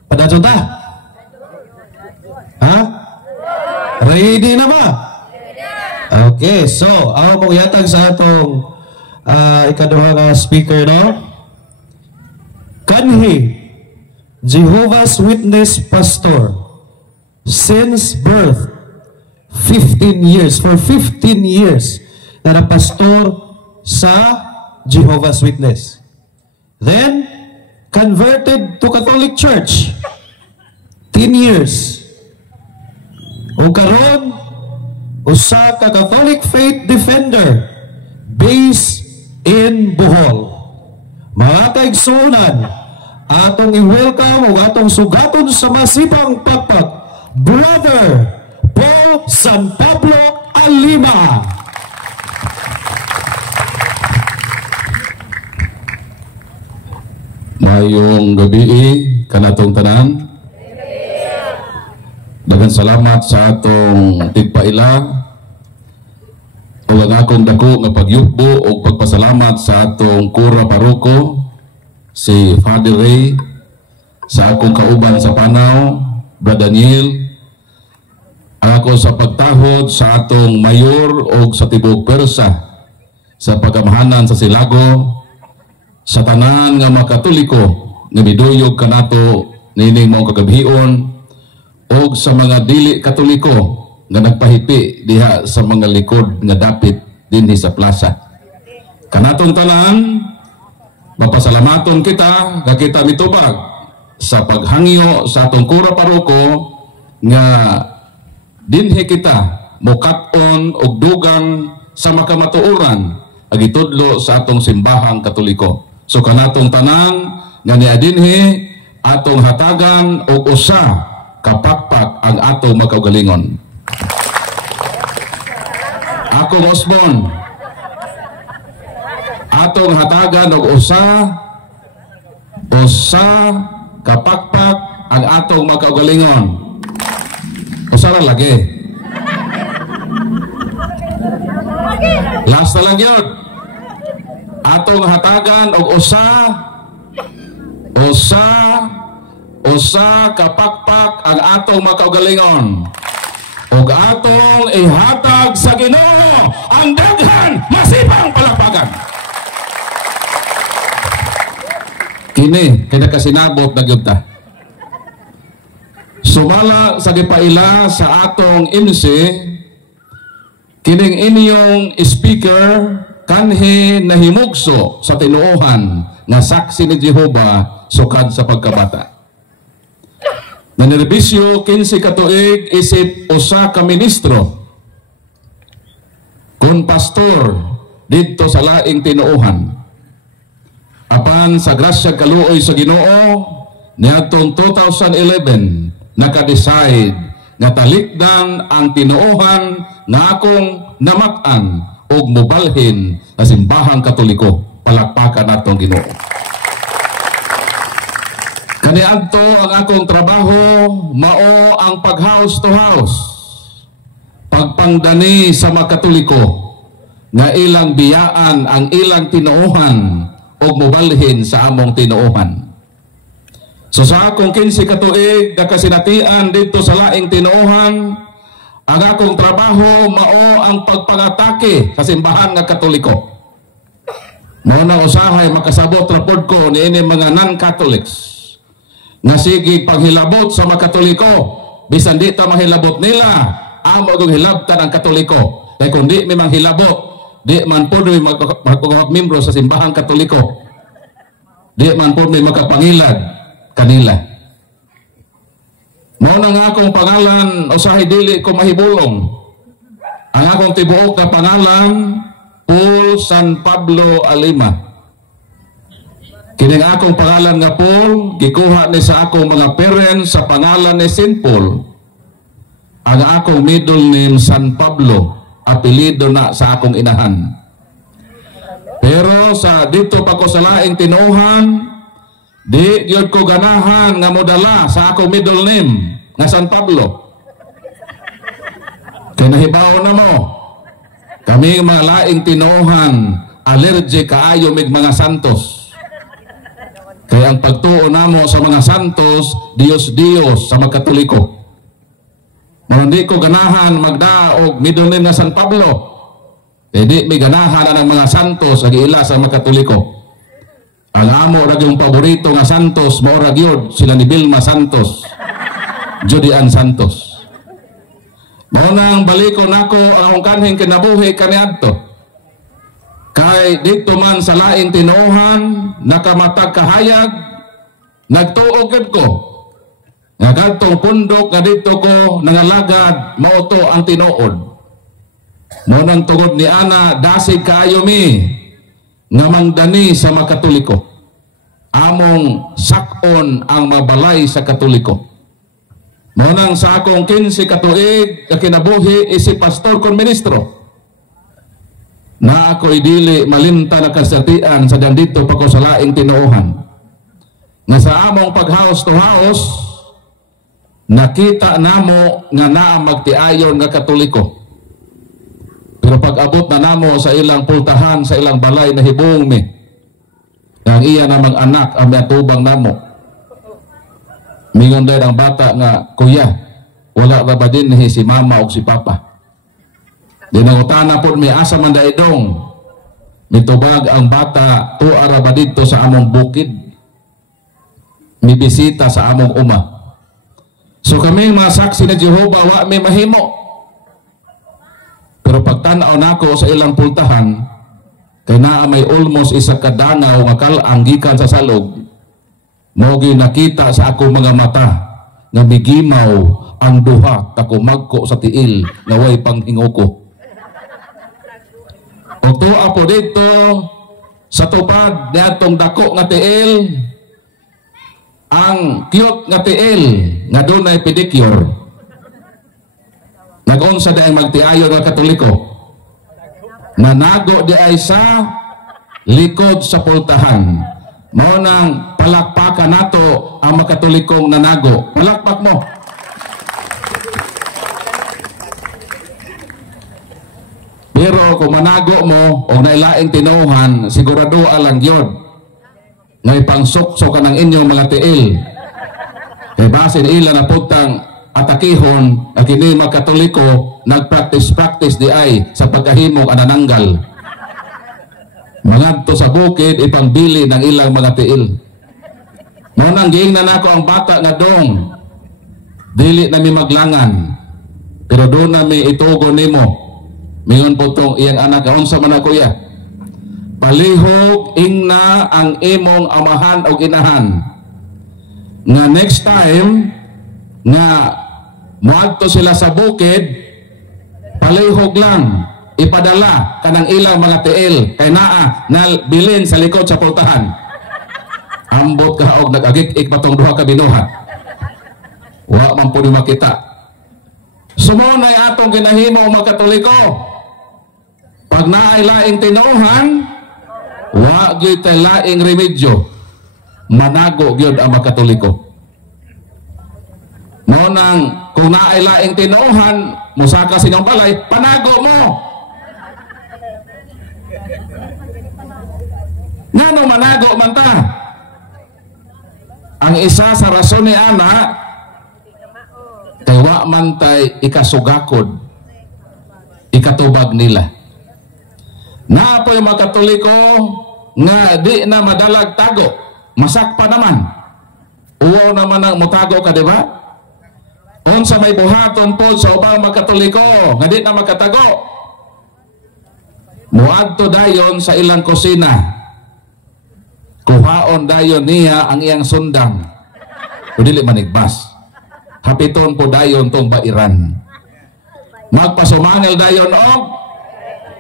padadyon ta? Ha? Ready na ba? Okay, so ako mong yatag sa atong ikaduha nga speaker, no? Kanhi, Jehovah's Witness Pastor, since birth, 15 years, for 15 years, na pastor sa Jehovah's Witness. Then, converted to Catholic Church, 10 years. O karon, usa ka Catholic faith defender based in Bohol. Mga kaigsunan, atong i-welcome o atong sugaton sa masipang pagpag, Brother Paul San Pablo Alima. Mayong gabi kanatong tanan. Daghang salamat sa atong tigpaila o ang akong dako nga pagyukbo o pagpasalamat sa atong Cura Parroco si Father Ray, sa akong kauban sa Panaw Brother Daniel, ako sa pagtahod sa atong mayor o sa tibuok Persa sa pagamahanan sa Silago, sa tanan nga mga Katoliko nga miduyog kanato nining mong kagabion o sa mga dili Katoliko nga nagpahipi diha sa mga likod nga dapit dinhi sa plaza. Kanatong tanan, mapasalamaton kita nga kita mitubag sa paghangyo sa atong kura paroko nga dinhi kita mukat-on og dugang sa makamatuoran agitudlo sa atong simbahang Katoliko. So kanatong tanan nga niadinhi atong hatagan og usa kapakpak ang atong makaugalingon. Akong Osbon, atong hatagan og usa kapakpak ang atong makaugalingon. Usa ra lagi. Last na lang yun. Atong hatagan og usa kapakpak ang atong makaugalingon. Og atong ihatag sa Ginoo ang daghan masipang palakpakan. Kini kada kasinabot na gyud ta. Sumala sa gipaila sa atong IMSI, kining inyong speaker kanhi nahimugso sa tinuohan nga saksi ni Jehova sukad sa pagkabata. Nanerbisyo 15 ka tuig isip usa ka ministro kun pastor didto sa laing tinuohan. Apan sa grasya kaluoy sa Ginoo niadtong 2011 naka-decide nga talikdan ang tinuohan nga akong namat-an og mobalhin sa simbahang Katoliko. Palakpakan natong Ginoo. Kaniadto ang akong trabaho mao ang pag-house to house, pagpangdani sa mga Katoliko nga ilang biyaan ang ilang tinuohan og mobalhin sa among tinuohan. So sa akong 15 ka tuig nakasinatian dito sa laing tinuohan, ang akong trabaho mao ang pagpangatake sa simbahan nga Katoliko. Mao na usahay makasabot ra pod ko niini mga non-Catholics nga sige paghilabot sa mga Katoliko, bisan di ta mahilabot nila, amo og hilabtan ang Katoliko. Kay kun di mi manghilabot, di man pod mi magpagmembro sa simbahang Katoliko. Di man pod mi makapangilad kanila. Mao na nga akong pangalan usahay dili ko mahibulong. Ang akong tibuok na pangalan Paul San Pablo Alima. Kining akong pangalan nga Paul, gikuha ni sa akong mga parents sa pangalan ni Saint Paul. Ang akong middle name San Pablo, apelido na sa akong inahan. Pero sa dito pa ko sa laing tinuohan, di gyud ko ganahan nga modala sa akong middle name nga San Pablo. Kaya nahibaw na mo, kami mga laing tinuohan, allergic kaayo mig mga santos. Kaya ang pagtuo namo sa mga santos, Dios-Dios sa mga Katoliko. Hindi ko ganahan magdaog middle name nga San Pablo. Hindi may ganahan ang mga santos ag ila sa mga Katoliko. Ang amo ra yung paborito nga santos, mao ra gyud sila ni Vilma Santos, Judian Santos. Mao nang baliko nako ang kanhing kinabuhi kaniadto. Kay dito man sa laing tinuohan, nakamatag kahayag, nagtuo gid ko. Nga kadtong pundok nga dito ko nangalagad, mao to ang tinuod. Mao nang tugod ni ana dasig kaayo mi nga mangdani sa mga Katoliko. Among sakon ang mabalay sa Katoliko. Mao nang sa akong 15 ka tuig kinabuhi isip pastor kon ministro. Na ako idili malinta na kasatian sa dito pa ko sa laing tinuohan. Nga sa among pag-house to house, nakita namo nga naa magtiayon nga Katoliko. Pero pag abot na namo sa ilang pultahan, sa ilang balay na hibong mi, ang iya namang anak ang atubang namo. Mingon dahil ang bata nga, kuya, wala ba din si mama o si papa? Di nangutana po may asa man daidong mitubag ang bata tuara ba dito sa among bukid, mibisita sa among uma. So kami mga saksi na Jehovah wa may mahimo, pero pagtanaw nako sa ilang pultahan kay naa may almost isa ka danaw nga kalang gikan sa salog, mao gyud nakita sa ako mga mata nga migimaw ang duha ka kumagko sa tiil nga way panghinguko. Ug tuwa po dito sa tupad niadtong dako nga tiil, ang cute nga tiil nga dunay pedicure. Nag-unsa daing magtiayon nga Katoliko, nanago di ay sa likod sa pultahan. Mao nang palakpakan nato ang mga Katolikong nanago. Palakpak mo. Pero kung manago mo o nailaing tinuhan, sigurado alang yun ngay pangsukso ka ng inyong mga tiil. Kaya basin ila na putang atakihon na kini mga Katoliko nagpractice di ay sa pagkahimong anananggal. Mangadto sa bukid ipangbili ng ilang mga tiil. Mao nang giingnan nako ang bata nga dong dili na mi maglangan, pero doon na mi itugon nimo. Mingon po tong iyang anak, unsa man ako ya? Palihog ingna ang imong amahan o inahan. Nga next time nga moadto sila sa bukid, palihog lang ipadala kanang ilang mga tiil kay naa na bilin sa likod sa pultahan. Ambot ka og nag-agik-ik patong duha ka binuhat. Wa man pud makita. Sumunay atong ginahimo mga Katoliko. Pag naay laing tinuhan, wa gyud tay laing remedyo. Manago gyud ang mga Katoliko. Mao nang kung naay laing tinuhan, musaka sinyong balay, panago mo. Ngano manago man ta? Ang isa sa rason ni ana kay wa man tay ikasugakod, ikatubag nila. Na po yung mga Katoliko nga di na madalag tago, masakpa naman. Uwo naman ang mutago ka, di ba? Unsa may buhaton po sa ubang mga Katoliko nga di na makatago. Muadto dayon sa ilang kusina. Kuhaon dayon niya ang iyang sundang. O dili manigbas. Hapiton po dayon tong bairan. Magpasumangil dayon og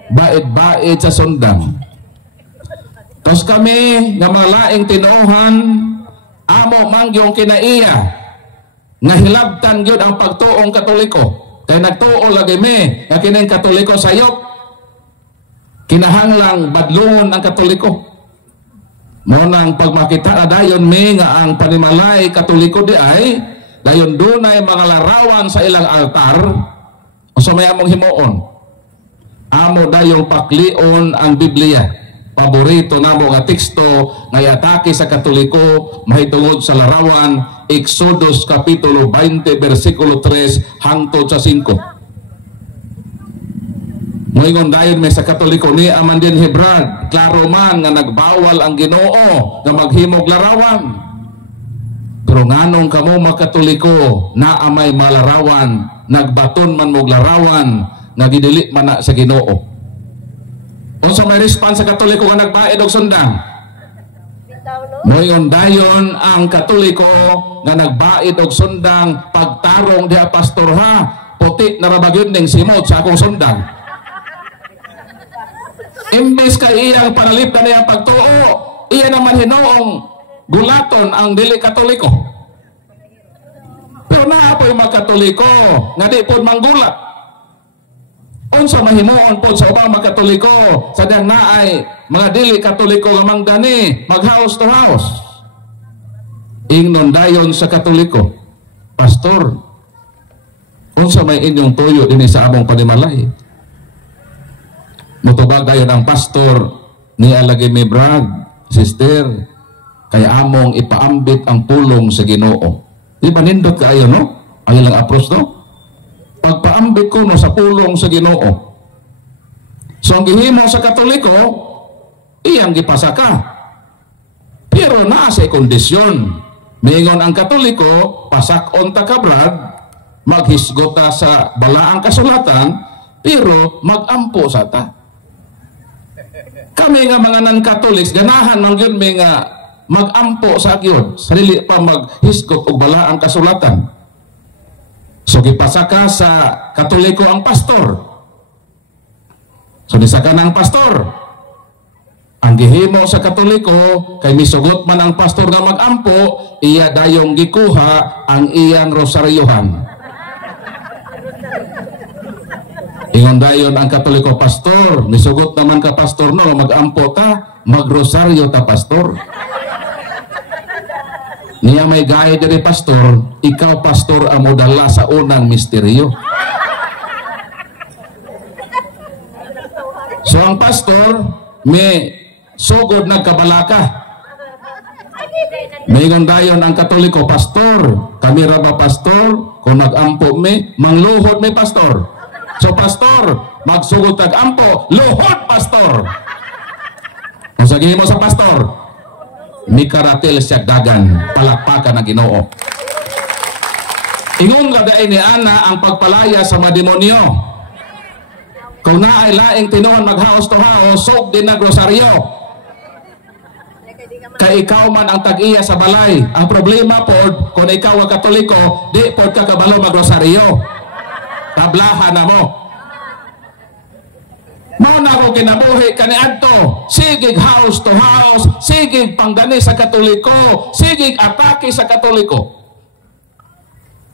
bait-bait sa sundang. Tapos kami nga mga laing tinuhan, amo mangyong kinaiya nga hilabtan gyud ang pagtuong Katoliko. Kay nagtuo lagi mi nga kining Katoliko sayop, kinahanglang badlungon ang Katoliko. Mo nang pagmakita na dayon mi nga ang panimalay Katoliko di ay dayon dunay mga larawan sa ilang altar o sa may among himuon. Amo dayong paklion ang Biblia. Paborito namo nga teksto nga atake sa Katoliko mahitungod sa larawan Exodus kapitulo 20 bersikulo 3 hangtod sa 5. Moingon dayon may sa Katoliko ni aman din Hebrad, klaro man nga nagbawal ang Ginoo nga maghimog larawan. Pero nganong kamo mga Katoliko na amay malarawan, nagbaton man mog larawan, nagidili man na sa Ginoo. Unsa may response sa Katoliko nga nagbaid og sundang? Moyon dayon ang Katoliko nga nagbaid og sundang pagtarong diha pastor ha, puti na rabagyod ning simot sa akong sundang. Imbes kay iyang panalipdan niya pagtuo, iya naman hinuong gulaton ang dili Katoliko. Pero naa po yung mga Katoliko nga di po manggulat. Unsa mahimuon po sa ubang mga Katoliko sadyang naay mga dili Katoliko lamang gani mag house to house. Ingnon dayon sa Katoliko, pastor, unsa may inyong tuyo dinhi sa among panimalay? Mutubag dayon ang pastor ni alagi mi brad, sister, kay among ipaambit ang pulong sa Ginoo. Di ba nindot kaayo no? Ay lang approach no? Pagpaambit ko no sa pulong sa Ginoo. So ang gihimo sa Katoliko, iyang gipasaka. Pero naa sa kondisyon. Mingon ang Katoliko, pasakon ta ka brad, maghisgot ta sa balaang kasulatan, pero magampo sa ta. Kami nga mga non-Catholics, ganahan man yun may nga magampo sa agyod, sarili pa maghisgot og balaang kasulatan. So gipasaka sa Katoliko ang pastor. So nisaka ng pastor. Ang gihimo sa Katoliko, kay misugot man ang pastor nga magampo, iya dayong gikuha ang iyang rosaryohan. Ingon dayon ang Katoliko, pastor, misugot naman ka pastor no, magampo ta, magrosaryo ta pastor. Niya may gaya diri pastor, ikaw pastor amo dala sa unang misteryo. So ang pastor, may sugod nagkabalaka. Mayroon dayon ang Katoliko, pastor, kami ra ba pastor? Kung nag-ampo me, mangluhod me pastor. So pastor, magsugod tag-ampo, luhod pastor. Kung sagihin mo sa pastor, mikaratil siya dagan, palakpakan na Ginoo. Ingon lagay ni Ana ang pagpalaya sa mademonyo. Kung naay laing tinuon maghaos to haos, sog din na grosaryo. Kay ikaw man ang tag-iya sa balay. Ang problema po, kung ikaw ang Katoliko, di po ka kabalo magrosaryo. Tablahan na mo. Mauna ako kinabuhi kaniadto. Sigig house to house, sigig panggani sa Katoliko, sigig atake sa Katoliko.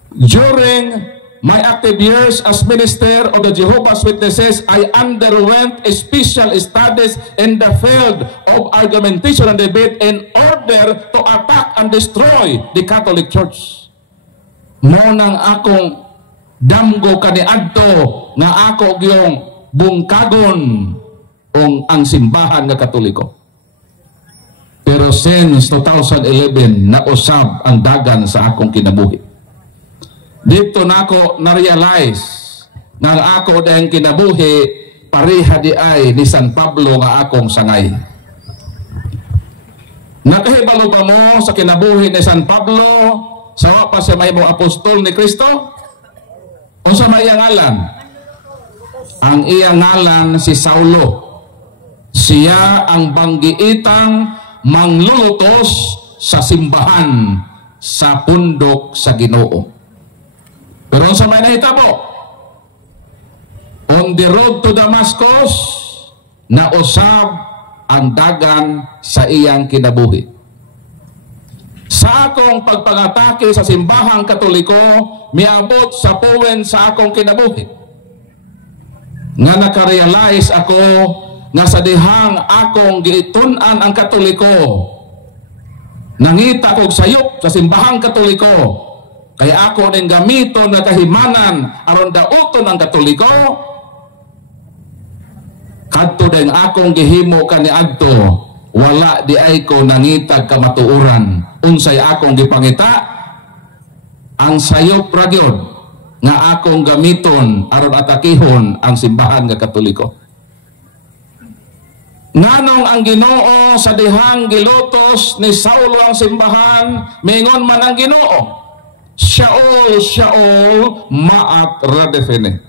During my active years as minister of the Jehovah's Witnesses, I underwent special studies in the field of argumentation and debate in order to attack and destroy the Catholic Church. Mo nang akong damgo kaniadto nga ako gyung bungkagon ang simbahan nga Katoliko. Pero since 2011 nausab ang dagan sa akong kinabuhi. Dito na ako na-realize nga ako dahil kinabuhi pareha di ay ni San Pablo nga akong sangay. Nakahibalo ba mo sa kinabuhi ni San Pablo sawa pa siya may mo apostol ni Kristo? O sa may ngalan? Ang iyang ngalan si Saulo. Siya ang banggiitang manglulutos sa simbahan sa pundok sa Ginoo. Pero sa may nahitabo, on the road to Damascus, nausab ang dagan sa iyang kinabuhi. Sa akong pagpangatake sa simbahang Katoliko, miabot sa puwen sa akong kinabuhi. Nga nakarealize ako nga sa dihang akong giitunan ang Katoliko, nangita kog sayop sa simbahang Katoliko, kaya ako ning gamiton na kahimanan aron dauton ang Katoliko, kadto ding akong gihimo kaniadto, wala di ay ko nangitag kamatuoran. Unsay akong gipangita, ang sayop ra gyud nga akong gamiton aron atakihon ang simbahan nga Katoliko. Nganong ang Ginoo sa dihang gilutos ni Saulo ang simbahan, mingon man ang Ginoo, Shaul, Shaul, ma'at radefene.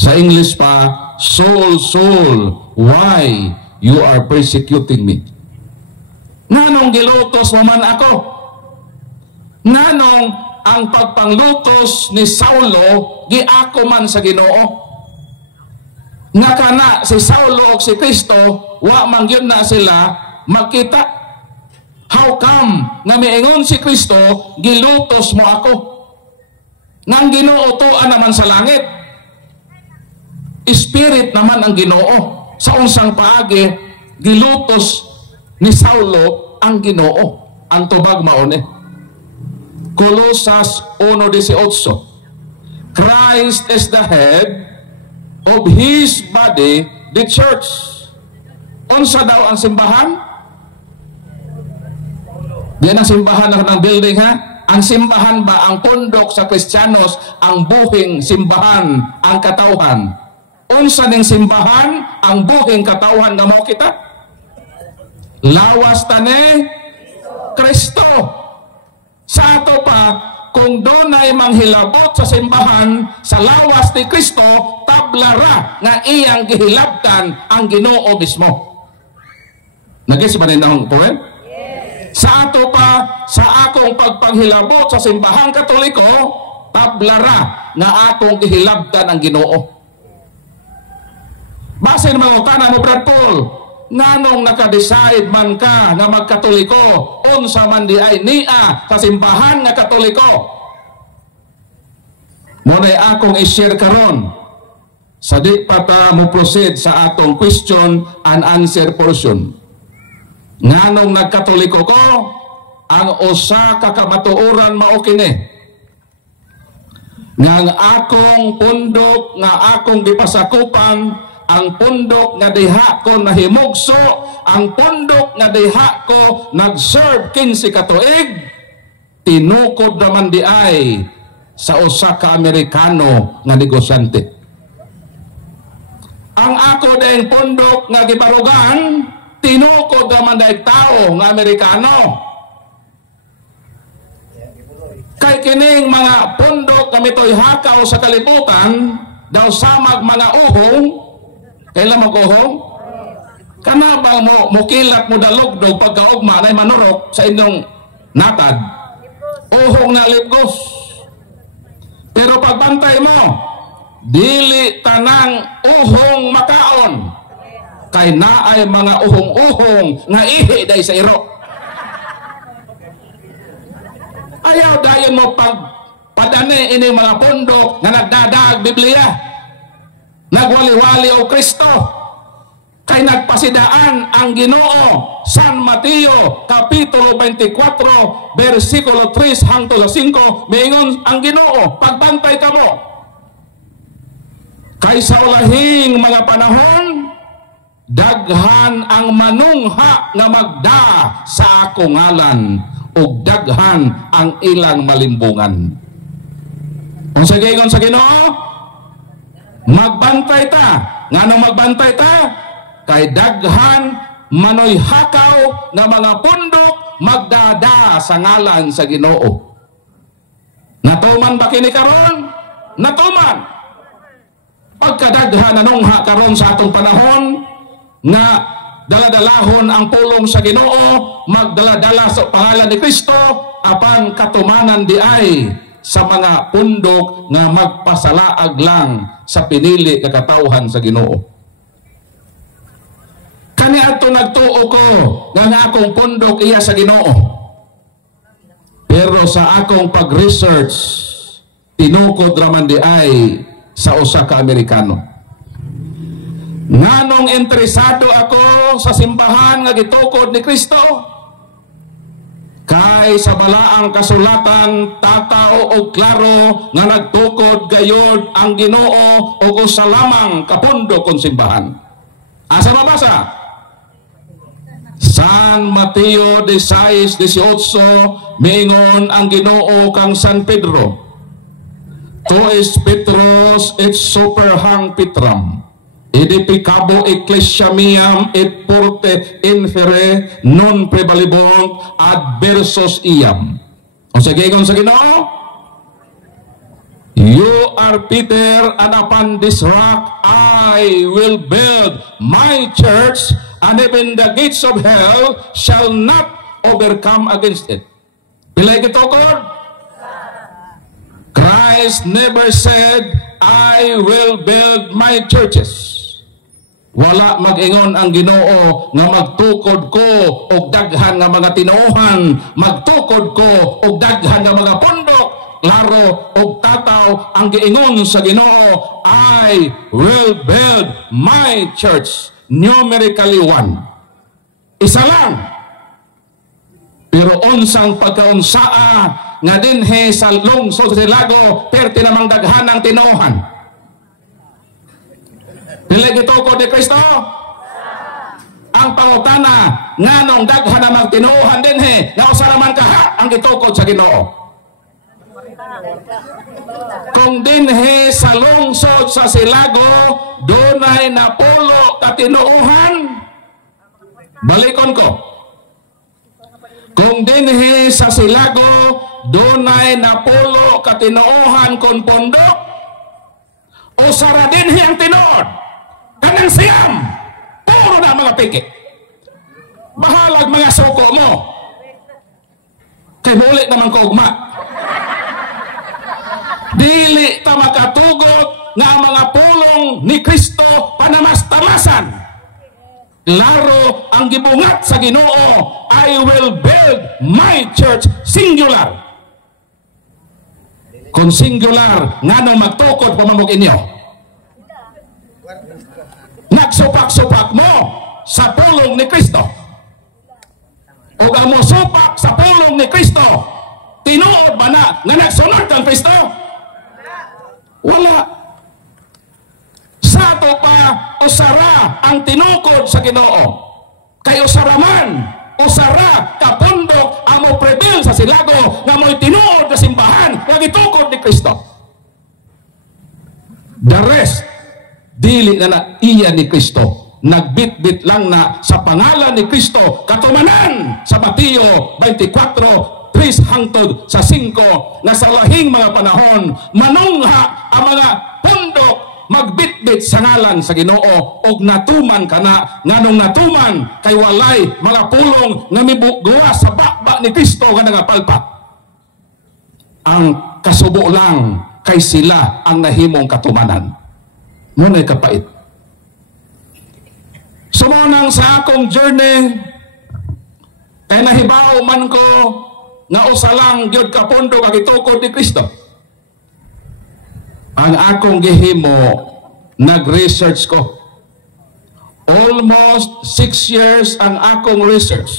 Sa English pa, Saul, Saul, why you are persecuting me? Nganong gilutos mo man ako? Nganong ang pagpanglutos ni Saulo, giako man sa Ginoo? Nga kana si Saulo o si Kristo, wa man yun na sila magkita. How come nga miingon si Kristo, gilutos mo ako? Nang Ginoo tuan naman sa langit. Spirit naman ang Ginoo. Sa unsang paagi, gilutos ni Saulo ang Ginoo. Ang tubag maone. Colosas 1:18. Christ is the head of His body, the church. Unsa daw ang simbahan? Diyan ang simbahan ng building ha? Ang simbahan ba, ang pundok sa Kristiyanos, ang buhing simbahan, ang katawhan. Unsa ning simbahan, ang buhing katawhan nga mo kita? Lawas ta ni Kristo. Sa ato pa, kung doon ay manghilabot sa simbahan sa lawas ni Kristo, tablara nga iyang gihilabtan ang Ginoo mismo. Nagis ba rin ang point? Sa ato pa, sa akong pagpanghilabot sa simbahan Katoliko, tablara nga akong gihilabtan ang Ginoo. Basin mga utanan mo, Brad Paul, nganong naka-decide man ka na magkatoliko, unsa man di ay niya sa simbahan nga Katoliko. Muna'y akong i-share karon sa di pa ta mo proceed sa atong question and answer portion. Nganong nagkatoliko ko, ang usa ka kamatuoran mao kini. Nga akong pundok nga akong gipasakupan, ang pundok nga diha ko nahimugso, ang pundok nga diha ko nag-serve 15 ka tuig, tinukod naman di ay sa usa ka Amerikano nga negosyante. Ang ako dayong pundok nga gibarugan, tinukod naman dahil tao nga Amerikano. Kay kining mga pundok kami to'y hakaw sa kalibutan, daw samag mga uhong, kailan mag-uhong? Kana ba mo mukilat mo dalugdog pagkaugma na manurok sa inyong natad? Uhong na lipgos. Pero pagbantay mo, dili tanang uhong makaon. Kay naay mga uhong-uhong nga ihi day sa iro. Ayaw dayon mo padani ini mga pundok nga nagdadag Biblia, nagwali-wali o Kristo, kay nagpasidaan ang Ginoo. San Mateo kapitulo 24 versikulo 3 hangtod sa 5, miingon ang Ginoo, pagbantay kamo kay sa ulahing mga panahon, daghan ang manungha nga magda sa akong ngalan, ug daghan ang ilang malimbungan. Kung sa gayon sa Ginoo, magbantay ta. Nganong magbantay ta? Kay daghan manoy hakaw nga mga pundok magdada sa ngalan sa Ginoo. Natuman ba kini karon? Natuman. Pagkadaghan nanungha karon sa atong panahon nga daladalahon ang pulong sa Ginoo, magdaladala sa pangalan ni Kristo, apan katumanan di ay sa mga pundok nga magpasalaag lang sa pinili kakatawhan sa Ginoo. Kani ato nagtuo ko nga akong pundok iya sa Ginoo. Pero sa akong pag-research, tinukod raman di ay sa usa ka Amerikano. Nganong interesado ako sa simbahan nga gitukod ni Kristo? Kay sa balaang kasulatan tatao og klaro nga nagtukod gayod ang Ginoo og usa lamang kapundok kon simbahan. Asa mabasa? San Mateo 16:18 miingon ang Ginoo kang San Pedro, Tois Petros et super hang Petram, edificabo ecclesia miam et porte infere non prevalibont adversos iam. O sa gayon sa Ginoo, you are Peter, and upon this rock I will build my church, and even the gates of hell shall not overcome against it. Pilay gitukod? Christ never said, I will build my churches. Wala mag-ingon ang Ginoo nga magtukod ko og daghan nga mga tinuohan, magtukod ko og daghan nga mga pundok. Klaro og tataw ang giingon sa Ginoo, I will build my church. Numerically one. Isa lang. Pero unsang pagkaunsaa nga dinhe sa lungsod sa Silago, perti namang daghan ang tinuohan. Dili gitukod ni Kristo? Ang pangutana, nganong daghan namang tinuohan dinhe, nga usa naman kaha ang gitukod sa Ginoo. Kung dinhe sa lungsod sa Silago dunay napulo ka tinuohan, balikon ko, Kung dinhi sa Silago dunay napulo ka tinuohan kon pondok, o sara dinhi ang tinuod kanang siyam puro na mga piki. Bahalag mga suko mo kay muli naman ko ugma. Dili ta makatugot nga ang mga pulong ni Kristo panamas-tamasan. Laro ang gibungat sa Ginoo, I will build my church, singular. Kung singular, ngano magtukod pamamog inyo? Nagsupak-supak mo sa pulong ni Kristo. O ang mo supak sa pulong ni Kristo, tinuod ba na nga nagsunod kang Kristo? Wala. Sa to pa usara ang tinukod sa Ginoo. Kay usara man, usara kapundok ang mo prebil sa Silago nga mo'y tinuod na simbahan nga gitukod ni Kristo. The rest, dili na iya ni Kristo. Nagbitbit lang na sa pangalan ni Kristo katumanan sa Mateo 24:3 hangtod sa 5 na sa lahing mga panahon manungha ang mga pundok magbitbit sa ngalan sa Ginoo og natuman kana nganong natuman kay walay mga pulong nga mibugawa sa bakba ni Kristo nga nagapalpak. Ang kasubo lang kay sila ang nahimong katumanan. Munay kapait. Sumunang sa akong journey kay nahibaw man ko nga usa lang gyud ka pundo kag itukod ni Kristo. Ang akong gihimo, nag-research ko. Almost 6 years ang akong research.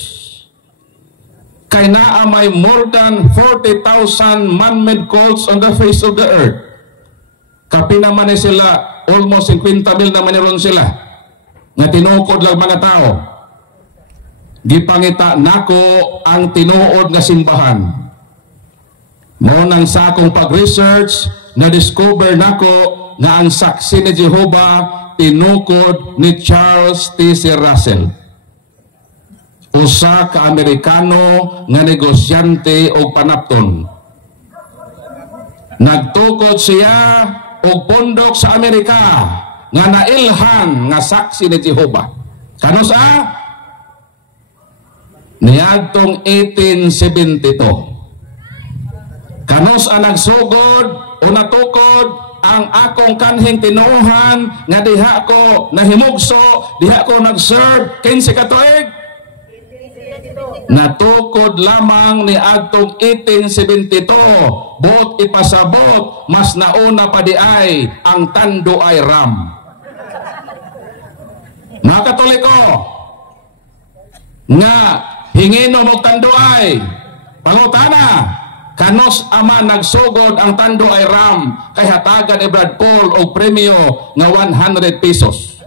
Kay naa may more than 40,000 man-made cults on the face of the earth. Kapina man sila, almost 50,000 naman niron sila. Nga tinukod lang mga tao. Gipangita nako ang tinuod nga simbahan. Mo nang sa akong pag-research, na-discover nako nga ang saksi ni Jehovah tinukod ni Charles T. C. Russell, usa ka Amerikano nga negosyante o panapton. Nagtukod siya og pundok sa Amerika nga nailhan nga saksi ni Jehovah. Kano sa niadtong 1872. Kanos ang nagsugod o natukod ang akong kanhing tinuhan nga diha ko nahimugso, diha ko nag-serve 15 ka tuig. Natukod lamang ni adtong 1872, buot ipasabot mas nauna pa di ay ang Tanduay Ram. Mga Katoliko nga hingino mo Tanduay, pangutana kanos ama nagsugod ang Tanduay Ram kay hatagan ni Brad Paul og premyo nga 100 pesos.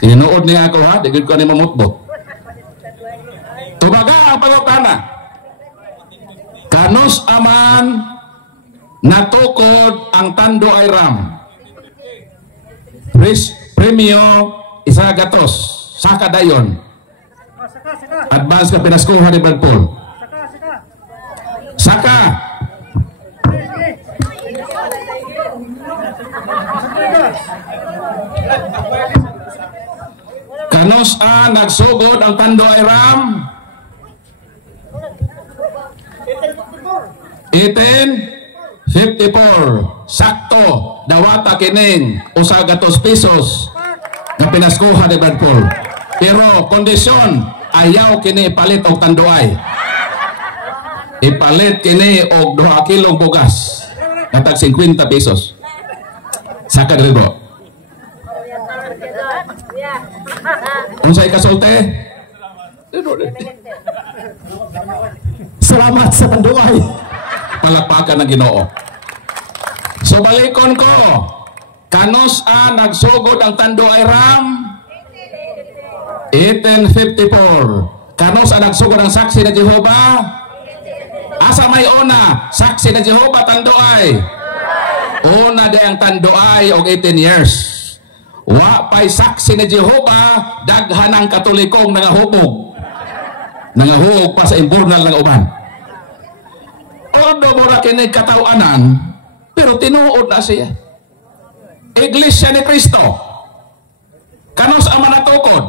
Tinuod niya ako ha, digid ko ni mamutbot. Tumaga ang pangutana. Kanos aman natukod ang Tanduay Ram? Premyo isa gatos, saka dayon. Advance ka pinaskuhan ni Brad Paul. Saka kanos nagsugod ang Tanduay Ram 1854 sakto dawata kining usa gatos pesos nga pinaskuhan ni Brad Paul, pero kondisyon ayaw kini palit og Tanduay. Ipalit kini og 2 kilong bugas katag 50 pesos. Saka diri bro. Unsay kasulti? Salamat sa Tanduay. Palakpakan ng Ginoo. So balikon ko. Kanos nagsugod ang Tanduay Ram 1854. Kanos nagsugod ang saksi na Jehovah? Asa may una? Saksi na Jehovah Tanduay. Una di ang Tanduay og 18 years. Wa pay saksi na Jehovah daghan ang Katolikong nangahubog. nangahuog pa sa imburnal ng uban. Although mura kini katawanan, pero tinuod na siya. Iglesia ni Cristo. Kanos ang manatukod?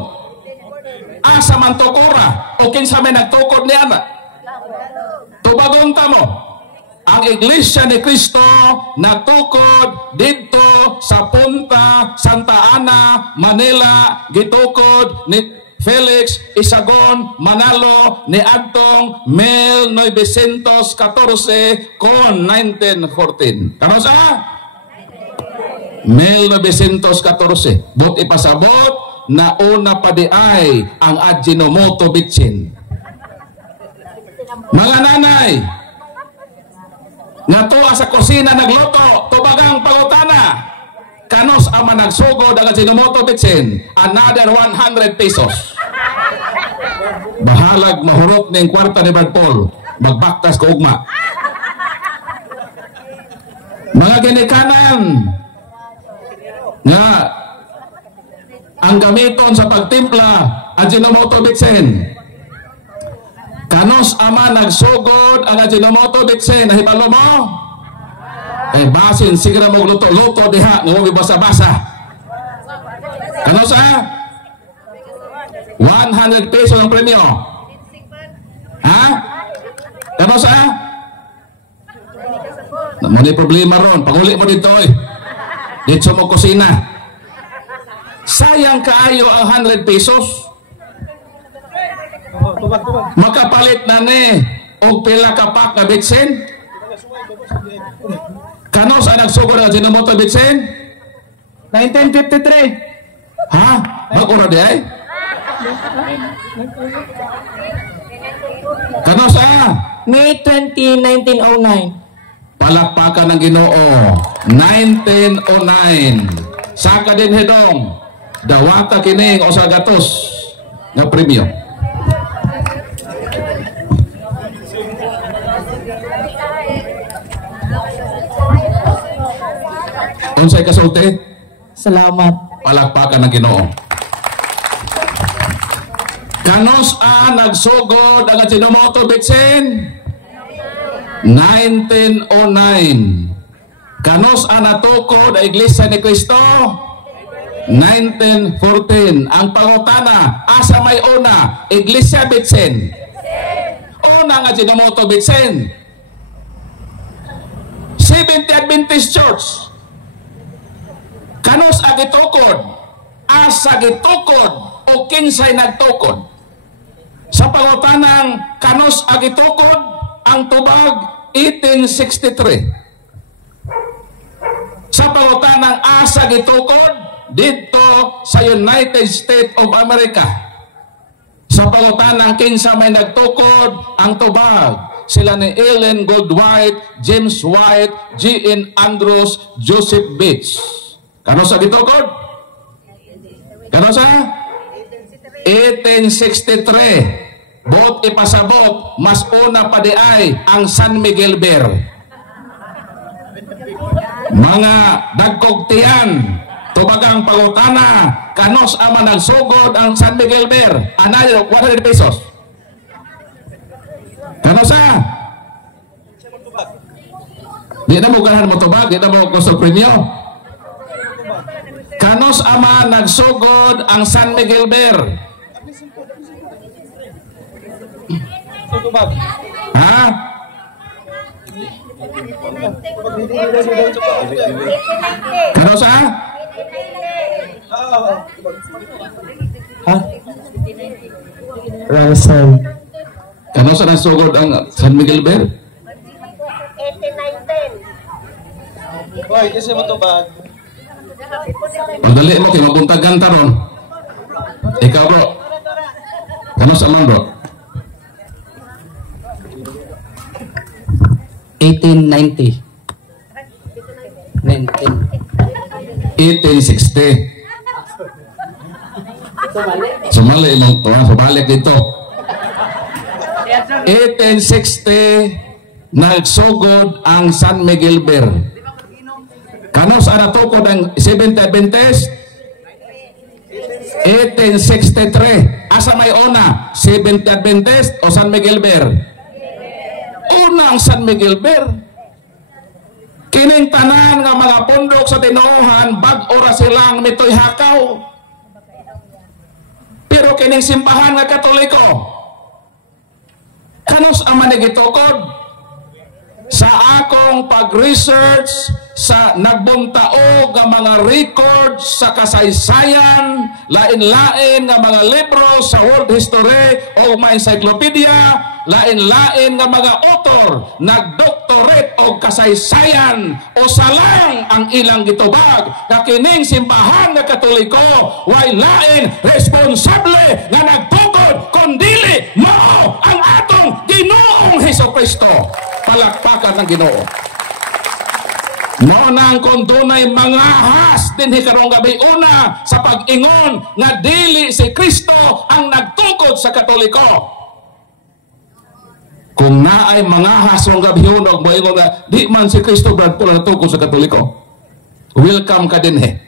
Asa man tukura o kinsa may nagtukod niya na? Tubagon ta mo. Ang Iglesia ni Cristo nagtukod dito sa Punta Santa Ana, Manila, gitukod ni Felix Isagon Manalo ni Adtong 1914 kon 1914. Kano sa? 1914. Bot ipasabot na una pa di ay ang Ajinomoto bitsin. Mga nanay, nga tuwa sa kusina nagluto, tubagang pagutana. Kanos ang managsugod ang Ajinomoto bitsin? Another 100 pesos. Bahalag mahurot ng kwarta ni Brad Paul, magbaktas ko ugma. Mga ginikanan nga ang gamiton sa pagtimpla Ajinomoto bitsin. Kanos ama nagsugod ang Ajinomoto bitsin, nahibalo mo? Basin sigira mo luto-luto diha nga mo basa-basa. Kanos 100 pesos ang premyo. Ha? Kanos mo ni problema ron, panguli mo dito dito mo kusina. Sayang kaayo ang 100 pesos. Makapalit na ni og pila ka pak na bitsin. Kanos ang nagsugod ang Ajinomoto bitsin? 1953. Ha? Mag-ura di ay? Kanos May 20, 1909. Palakpakan ng Ginoo. 1909. Saka din hedong. Dawata kining o sa gatos nga premyo. Unsay kasulti? Salamat. Palakpakan ng Ginoo. Kanos nagsugod ang Ajinomoto bitsin? 1909. Kanos natukod ang Iglesia ni Cristo? 1914. Ang pangutana, asa may una? Iglesia bitsin? Una nga Ajinomoto bitsin? Seventh Adventist Church. Kanos agitukod? Asa gitukod o kinsay nagtukod? Sa pangutanang kanos agitukod, ang tubag 1863. Sa pangutanang asa gitukod dito sa United States of America. Sa pangutanang kinsa may nagtukod, ang tubag sila ni Ellen Goldwhite, James White, G.N. Andrews, Joseph Bates. Kano sa gitukod? Kano sa? 1863. Bot ipasabot, mas una pa di ay ang San Miguel Bear. Mga dagkogtian, tubagang pangutana, kanos ama nagsugod ang San Miguel Bear? Another 100 pesos. Kano sa? Di na mo ganahan mo tubag, di na mo gusto premyo. Kanos ama nagsugod ang San Miguel Bear? Ha? Kanos Ha? Ransom. Kanos nagsugod ang San Miguel Bear? 1819. Hoy, kasi mo to bag. Pagdali mo kay mabuntagan taron. Ikaw bro. Kanos aman bro? 1890. 1860. Sumali mo to, sumalik dito. 1860 nagsugod ang San Miguel Bear. Kanos natukod ang 70 Adventist? 1863. Asa Asa may una? Seventh Adventist o San Miguel Ber? Una ang San Miguel Ber. Kining tanan nga mga pundok sa tinuohan, bag-ora silang mitoy hakaw. Pero kining simbahan nga Katoliko, kanos ang manigitukod? Sa akong pag-research sa nagbuntaog nga mga records sa kasaysayan, lain-lain nga mga libro sa world history o mga encyclopedia, lain-lain nga mga author nagdoktorate og kasaysayan o salang ang ilang gitubag nga kining simbahan nga Katoliko way lain responsable nga nagtukod kundili mao ang atong Ginoong Hesukristo. Palakpakan ng Ginoo. Mao nang kung dunay mga has dinhi karong gabi una sa pag-ingon nga dili si Kristo ang nagtukod sa Katoliko. Kung naay mga hasong gabi og moingon nga di man si Kristo brad po nagtukod sa Katoliko, welcome ka dinhi.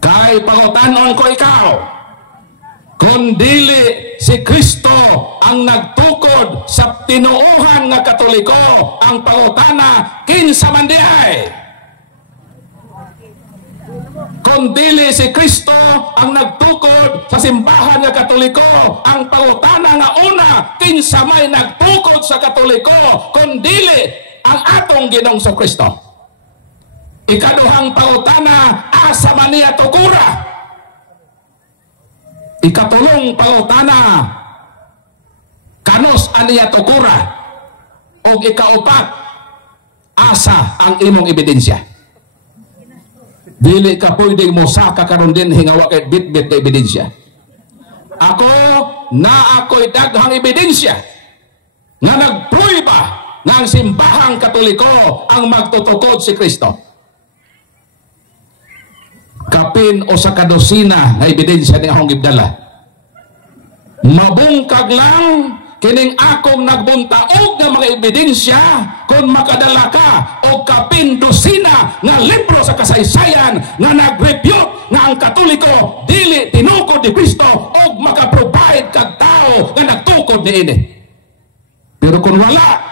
Kay pangutanon ko ikaw, kung dili si Kristo ang nagtukod sa tinuohan nga Katoliko, ang pangutana kinsa man diay. Kung dili si Kristo ang nagtukod sa simbahan nga Katoliko, ang pangutana nga una kinsa may nagtukod sa Katoliko, kung dili ang atong Ginoong Kristo. Ikaduhang pangutana, asa man niya tukura? Ikatulong pangutana, kanos aniya tukura? O ikaupat, asa ang imong ebidensya? Dili ka pwedeng mo saka karon din hingawa kay bit-bit na ebidensya. Ako na ako'y daghang ebidensya nga nagpruiba nga ang simbahang Katoliko ang magtutukod si Kristo. Kapin o sa kadosina nga ebidensya ni akong gibdala. Mabungkag lang kining akong nagbuntaog nga mga ebidensya kung makadala ka o kapin dosina nga libro sa kasaysayan nga nag-refute nga ang Katoliko dili tinukod ni Kristo o makaprovide kag tao nga nagtukod niini. Pero kung wala,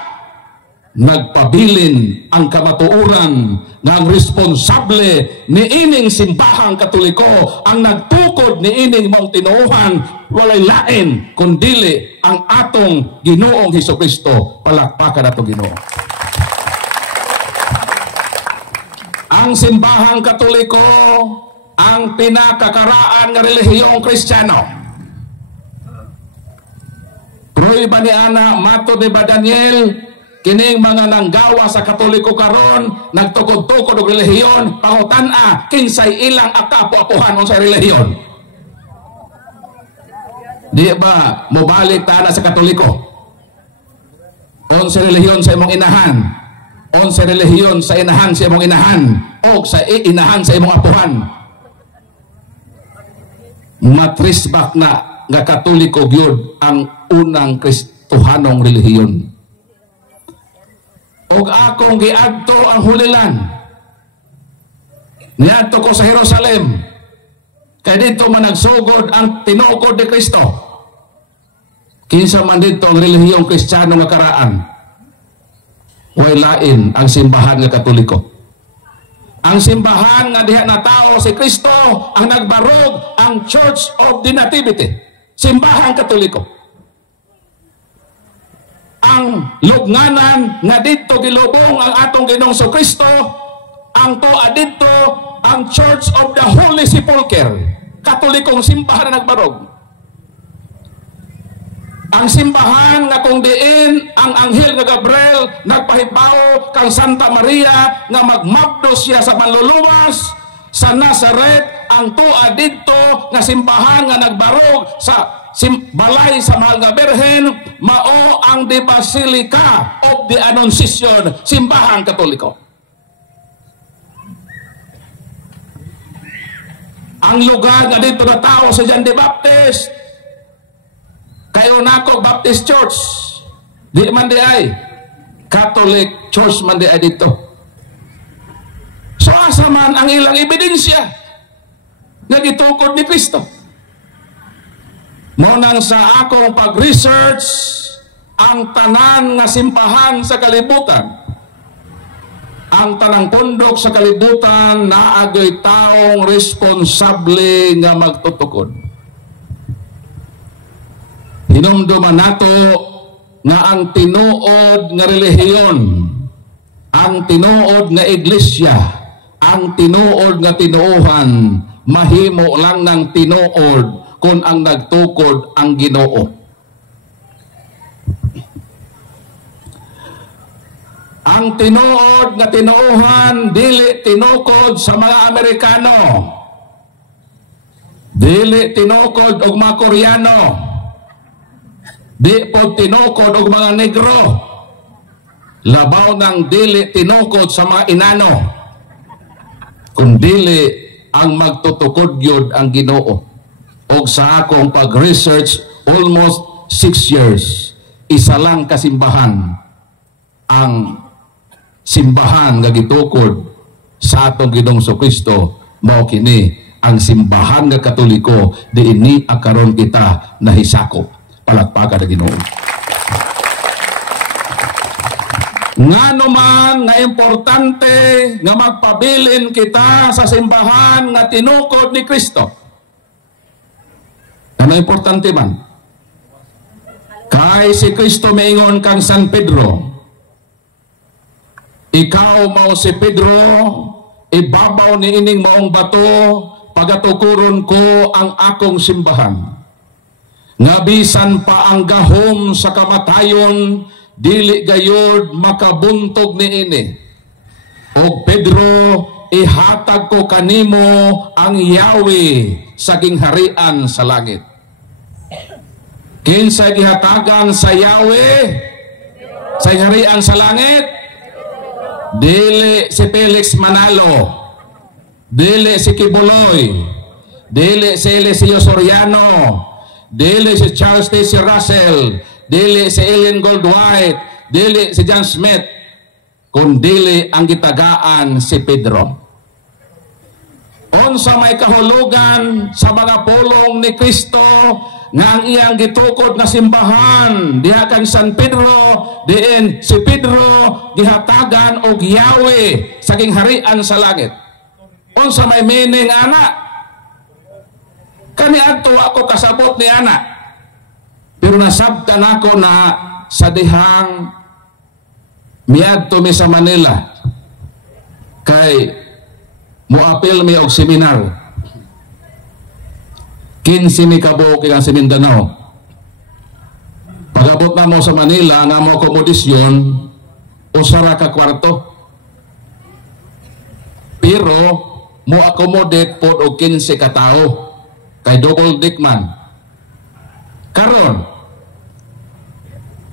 nagpabilin ang kamatuoran ng responsable ni ining simbahang Katoliko ang nagtukod ni ining mong tinuohan walay lain kundili ang atong Ginoong Hesukristo. Palakpakan ato Ginoo. Ang simbahang Katoliko ang pinakakaraan nga relihiyong Kristiyano. Pruiba ni ana matod ni Daniel, kining mga nanggawa sa Katoliko karon nagtukod-tukod og relihiyon, pangutan-a kinsay ilang akapo-apuhan unsay relihiyon? Di ba mobalik ta na sa Katoliko? Unsay relihiyon sa imong inahan? Unsay relihiyon sa inahan sa imong inahan o sa inahan sa imong apuhan? Matrisbak na nga Katoliko gyud ang unang Kristohanong relihiyon. Og akong giadto ang hulilan, niadto ko sa Jerusalem, kay dito man nagsugod ang tinukod ni Kristo. Kinsa man dito ang relihiyong Kristiyano nga karaan, way lain ang simbahan nga Katoliko. Ang simbahan nga diha na tao si Kristo ang nagbarog, ang Church of the Nativity, simbahan Katoliko. Ang lugnanan nga dito gilubong ang atong Ginoong Kristo, ang toa dito ang Church of the Holy Sepulchre, Katolikong simbahan na nagbarog. Ang simbahan nga kung diin ang anghel nga Gabriel nagpahibaw kang Santa Maria nga magmabdo siya sa manluluwas sa Nazaret, ang toa dito nga simbahan nga nagbarog sa balay sa Mahal nga Birhen, mao ang the Basilica of the Annunciation, simbahan Katoliko. Ang lugar nga dito na tao sa John the Baptist, kayo nako Baptist Church, di man di ay Catholic Church man di ay dito. So asa man ang ilang ebidensya nga gitukod ni Kristo? Munang sa akong pag-research ang tanan nga simbahan sa kalibutan, ang tanang pondok sa kalibutan naagoy taong responsable nga magtutukod. Hinumduman nato nga ang tinuod nga relihiyon, ang tinuod nga iglesia, ang tinuod nga tinuohan mahimo lang ng tinuod kung ang nagtukod ang Ginoo. Ang tinuod nga tinuohan dili tinukod sa mga Amerikano, dili tinukod og mga Koreano, di po tinukod og mga negro, labaw ng dili tinukod sa mga inano, kung dili ang magtutukod yun ang Ginoo. Og sa akong pag-research almost 6 years, isa lang kasimbahan ang simbahan nga gitukod sa atong Ginoong Kristo, mao kini ang simbahan nga Katoliko diini akaron kita nahisakop. Palakpakan na Ginoo. Ngano man nga importante nga magpabilin kita sa simbahan nga tinukod ni Kristo. Ano importante man? Kay si Kristo maingon kang San Pedro, ikaw mao si Pedro, ibabaw ni ining maong bato, pagatukuron ko ang akong simbahan. Nga bisan pa ang gahom sa kamatayon, dili gayod makabuntog ni ini. O Pedro, ihatag ko kanimo ang Yahweh sa gingharian sa langit. Kinsa gihatagan sa Yahweh sa gingharian sa langit? Dili si Felix Manalo, dili si Kibuloy, dili si Eliseo Soriano, dili si Charles T. Russell, dili si Ellen Goldwhite, dili si John Smith, kundili ang gitagaan si Pedro. Unsa may kahulugan sa mga pulong ni Kristo nga ang iyang gitukod na simbahan diha kang San Pedro, diin si Pedro gihatagan og Yahweh sa gingharian sa langit. Unsa may meaning ana? Kaniadto ako kasabot ni ana, pero nasabtan ako na sa dihang miadto mi sa Manila kay muapil mi og seminar 15 ni kabuok ang sa Mindanao. Pag-abot na mo sa Manila nga mo akomodisyon usara ka kwarto, pero mo accommodate pod og 15 ka tao kay double deck man. Karon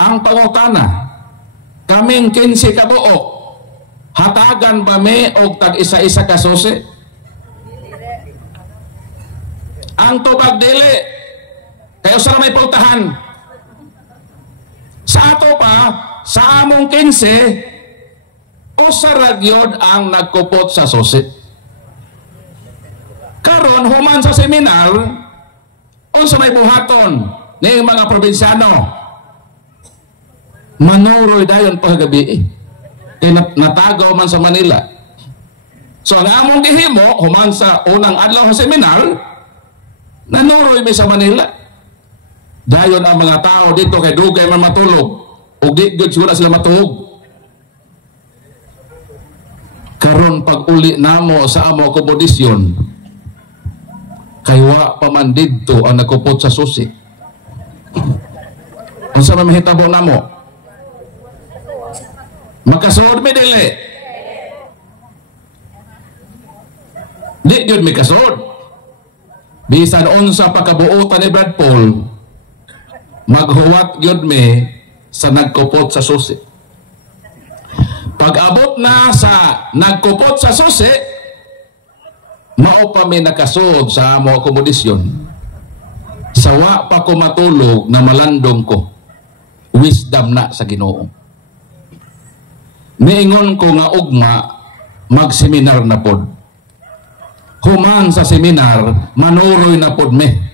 ang pangutana, kaming 15 ka buok, hatagan ba me og tag isa-isa ka susi? Ang tubag dili, kaya usara may pultahan. Sa ato pa, sa among 15, usara gyud ang nagkupot sa susi. Karon human sa seminar, unsa may buhaton ning mga probinsyano? Manuroy dayon paggabi. Natagaw man sa Manila. So ang among gihimo human sa unang adlaw sa seminar, nanuroy mi sa Manila. Dayon ang mga tao dito kay dugay man matulog ug di gyud siguro sila matuog. Karon pag uli namo sa amo akomodisyon, kay wa pa man didto ang nakupot sa susi. Unsa man mahitabo namo? Makasuod mi dili? Di gyud mi kasuod. Bisan unsa pa kabuotan ni Brad Paul, maghuwat gyud mi sa nagkupot sa susi. Pag-abot na sa nagkupot sa susi, mao pa mi nakasud sa amo akomodisyon. Sawa pa ko matulog na malandong ko. Wisdom na sa Ginoo. Niingon ko nga ugma mag-seminar na pod. Human sa seminar, manuroy na pod me.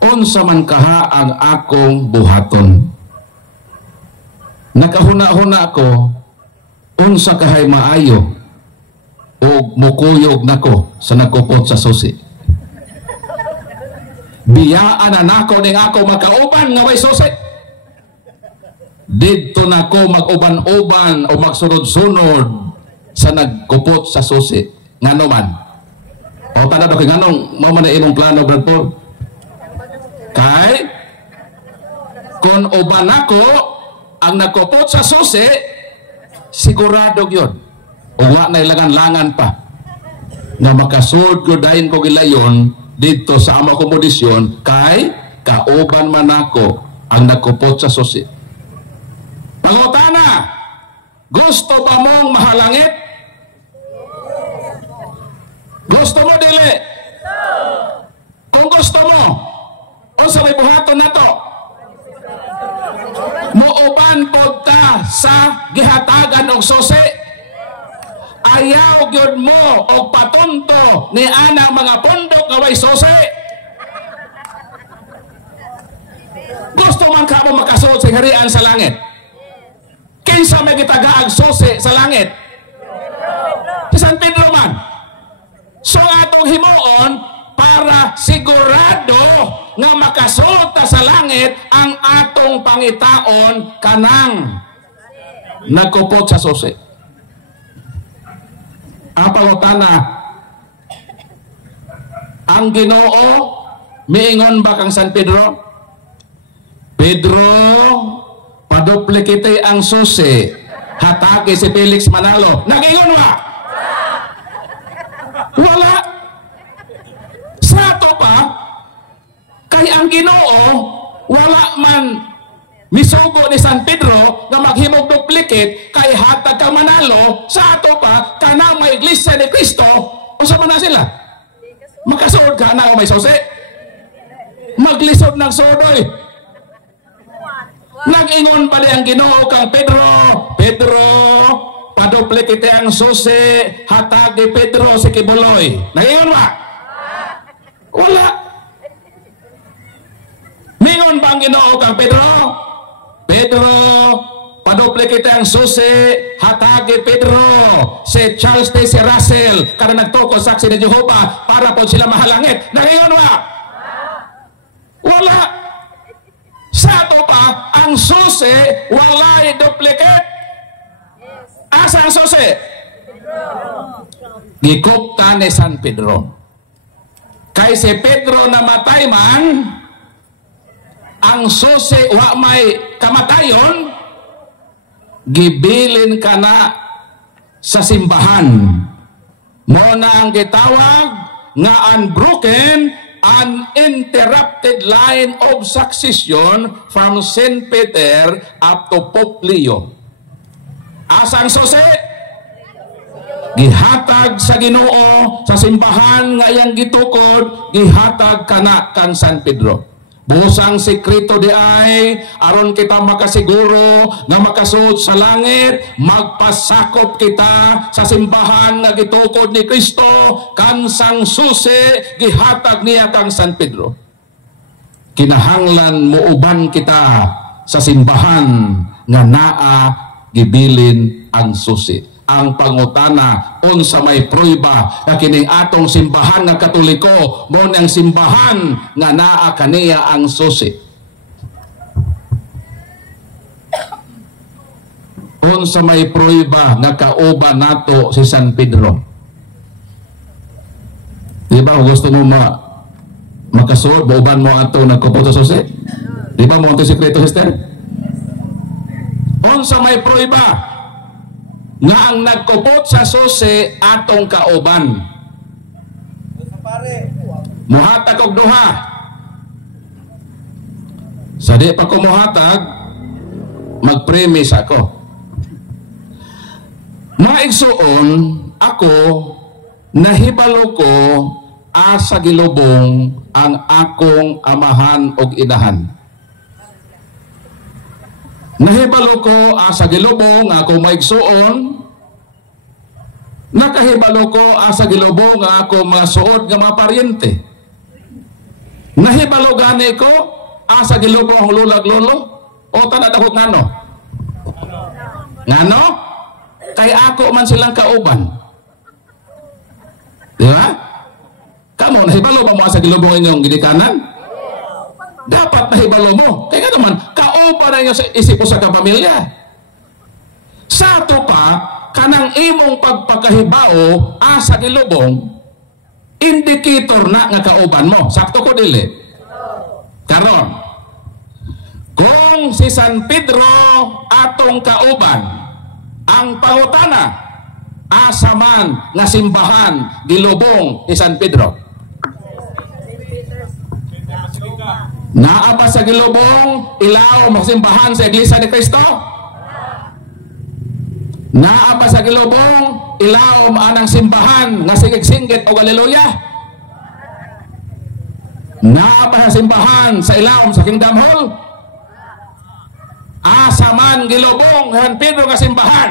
unsa man kaha ang akong buhaton. Nakahuna-huna ko unsa kahay maayo o mukuyog nako sa nagkupot sa susi. Biyaan na nako ning ako magkauban nga may susi. Dito nako mag-uban-uban o magsunod-sunod sa nagkupot sa susi. Ngano man? O tanado kay nganong mao man imong plano, Brad Paul? Kay kung uban ako ang nagkupot sa susi, sigurado yun. Wala na ilangan-langan pa na makasud ko dahin ko gilayon dito sa amo komodisyon kay kauban man ako ang nagkupot sa susi. Pangutana, gusto ba mong mahalangit? Gusto mo dili? Kung gusto mo, unsa may buhaton nato? Muuban pod ta sa gihatagan og susi. Ayaw gyud mo og patunto ni anang mga pundok nga way susi. Gusto man ka mo makasuot sa harian sa langit? Kinsa may gitagaag susi sa langit? Si San Pedro man. So atong himuon para sigurado nga makasuot ta sa langit ang atong pangitaon kanang nagkupot sa susi. Ang pangutana, ang Ginoo miingon ba kang San Pedro? Pedro, paduplikite ang susi, hatake si Felix Manalo. Nag-ingon ba? Wala. Sa ato pa, kay ang Ginoo wala man misugo ni San Pedro nga maghimog duplicate kay hatag kang Manalo. Sa ato pa, kana may iglesia ni Cristo, unsa man na sila? Makasuod ka na o may susi? Maglisod ng sudoy. Nag-ingon pa di ang Ginoo kang Pedro, Pedro, paduplikite ang susi, hatag ni Pedro si Kibuloy. Nag-ingon ba? Wala. Mingon ba ang Ginoo kang Pedro? Pedro, paduplikite ang susi, hatagi Pedro, si Charles T. si Russell, kada nagtuko saksi ni Jehovah, para po sila mahalangit. Nangingon ba? Wala. Sa ato pa, ang susi, walay duplicate. Asa ang susi? Gikupta ni San Pedro. Kay si Pedro namatay man, ang susi wa may kamatayon, gibilin ka na sa simbahan. Mo na ang gitawag nga unbroken, uninterrupted line of succession from St. Peter up to Pope Leo. Asang susi? Gihatag sa Ginoo sa simbahan nga iyang gitukod, gihatag kana kang San Pedro. Busang sekreto di ay aron kita makasiguro nga makasuot sa langit, magpasakop kita sa simbahan nga gitukod ni Kristo, kansang susi gihatag niya kang San Pedro. Kinahanglan muuban kita sa simbahan nga naa gibilin ang susi. Ang pangutana, unsa may prueba na kining atong simbahan nga Katoliko, mo nang simbahan nga naa kaniya ang susi. Unsa may prueba nga kauban nato si San Pedro? Di ba gusto mo makasuot, bauban mo ato nagkupot sa susi? Di ba mo ito sikreto, sister? Unsa may prueba nga ang nagkupot sa susi atong kauban? Muhatag og duha. Sa di pa ko muhatag, mag-premise ako. Maigsuon ako, nahibalo ko asa gilubong ang akong amahan og inahan. Nahibalo ko asa gilubong ako maigsuon, nakahibalo ko asa gilubong ako mga suod nga mga paryente. Nahibalo gani ko asa gilubo ang lulag lolo o tanad ako ngano? Ngano? Kay ako man silang kauban. Di ba? Kamu nahibalo ba mo asa gilubo inyong gidikanan? Dapat nahibalo mo. Kaya nga naman, kauban na inyo sa isip sa kapamilya. Sa to pa, kanang imong pagpakahibao asa gilubong, indicator na nga kauban mo. Sakto ko dili. Karon, kung si San Pedro atong kauban, ang pangutana, asa man nga simbahan gilubong ni San Pedro? Naa pa sa gilubong ilaw magsimbahan sa Iglesia ni Cristo? Naa pa sa gilubong ilaw anang simbahan nga sigig-singgit o haleluya? Naa pa sa simbahan sa ilaw sa Kingdom Hall? Asa man gilubong San Pedro nga simbahan,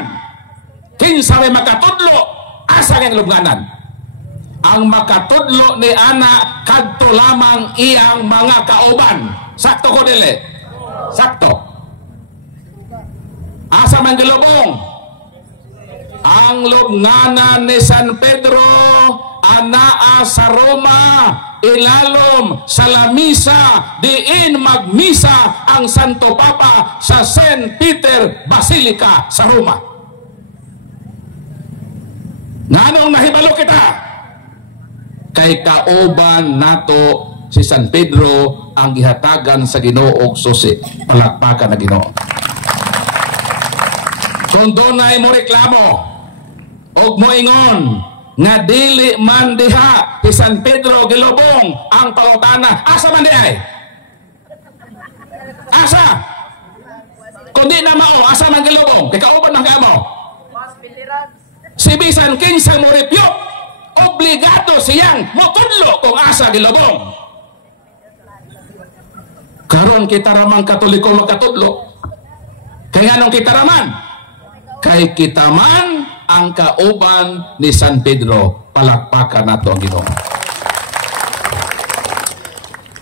kinsa may makatudlo asa nga lubnganan? Ang makatudlo ni ana kadto lamang iyang mga kauban. Sakto ko dili? Sakto. Asa man gilubong? Ang lubnganan ni San Pedro anaa sa Roma, ilalom sa lamisa diin magmisa ang Santo Papa sa St. Peter Basilica sa Roma. Nganong nahibalo kita? Kay kauban nato si San Pedro ang gihatagan sa Ginoo og susi. Palakpakan na Ginoo. Kung dunay mo reklamo og moingon nga dili man diha si San Pedro gilubong, ang pangutana, asa man di ay? Asa? Kung di na mao, asa man gilubong? Kay kauban man kamo. Si bisan kinsa mo repyok, obligado siyang motudlo kung asa gilubong. Karon kita ramang Katoliko makatudlo. Kaya anong kita raman? Kay kita man ang kauban ni San Pedro. Palakpakan nato ang Ginoo.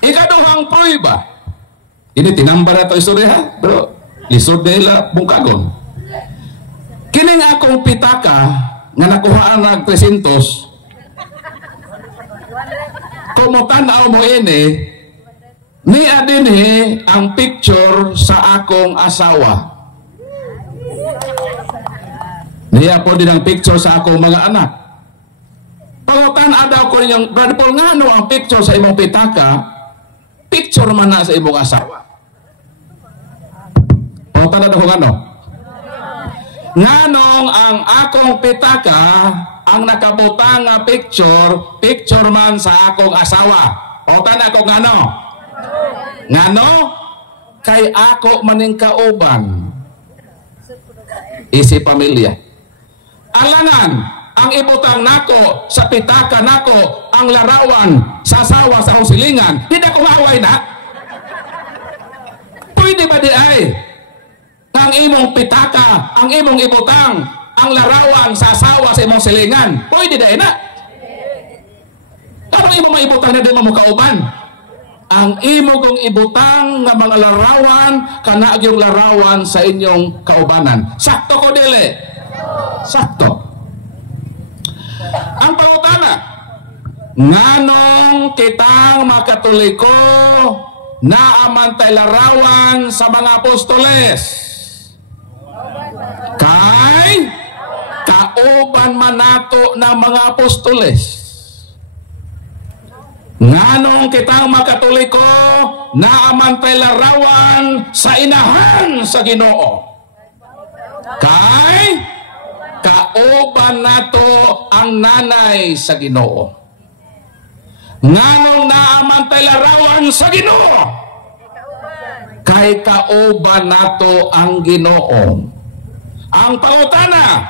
Ikaduhang prueba. Ini tinamba na ito istorya ha? Pero lisod nila bungkagon. Kining akong pitaka nga nakuhaan ng 300, kumutanaw mo ini, niya dinhi ang picture sa akong asawa. Niya po din ang picture sa akong mga anak. Pangutan daw ko ninyong, Brother Paul, nga ano ang picture sa imong pitaka? Picture man na sa imong asawa. Pangutan daw ko nga no? Nganong ang akong pitaka ang nakabutang nga picture man sa akong asawa. O tanda ko ngano? Ngano? Kay ako maning kauban. Isi pamilya. Alangan, ang ibutang nako sa pitaka nako ang larawan sa asawa sa akong silingan. Hindi ko maaway na. Pwede ba di ay? Ang imong pitaka, ang imong ibutang ang larawan sa asawa sa imong silingan, pwede dahil na. Anong imong maibutang na di mo kauban? Ang imo kong ibutang nga mga larawan, kana yung larawan sa inyong kaubanan. Sakto ko dili? Sakto. Ang pangutana, nganong kitang makatoliko naamantay larawan sa mga apostoles? Kay kauban man nato ng mga apostoles. Nganong kitang makatoliko naamantay larawan sa inahan sa Ginoo? Kay kauban nato ang nanay sa Ginoo. Nganong naamantay larawan sa Ginoo? Kay kauban nato ang Ginoo. Ang pangutana,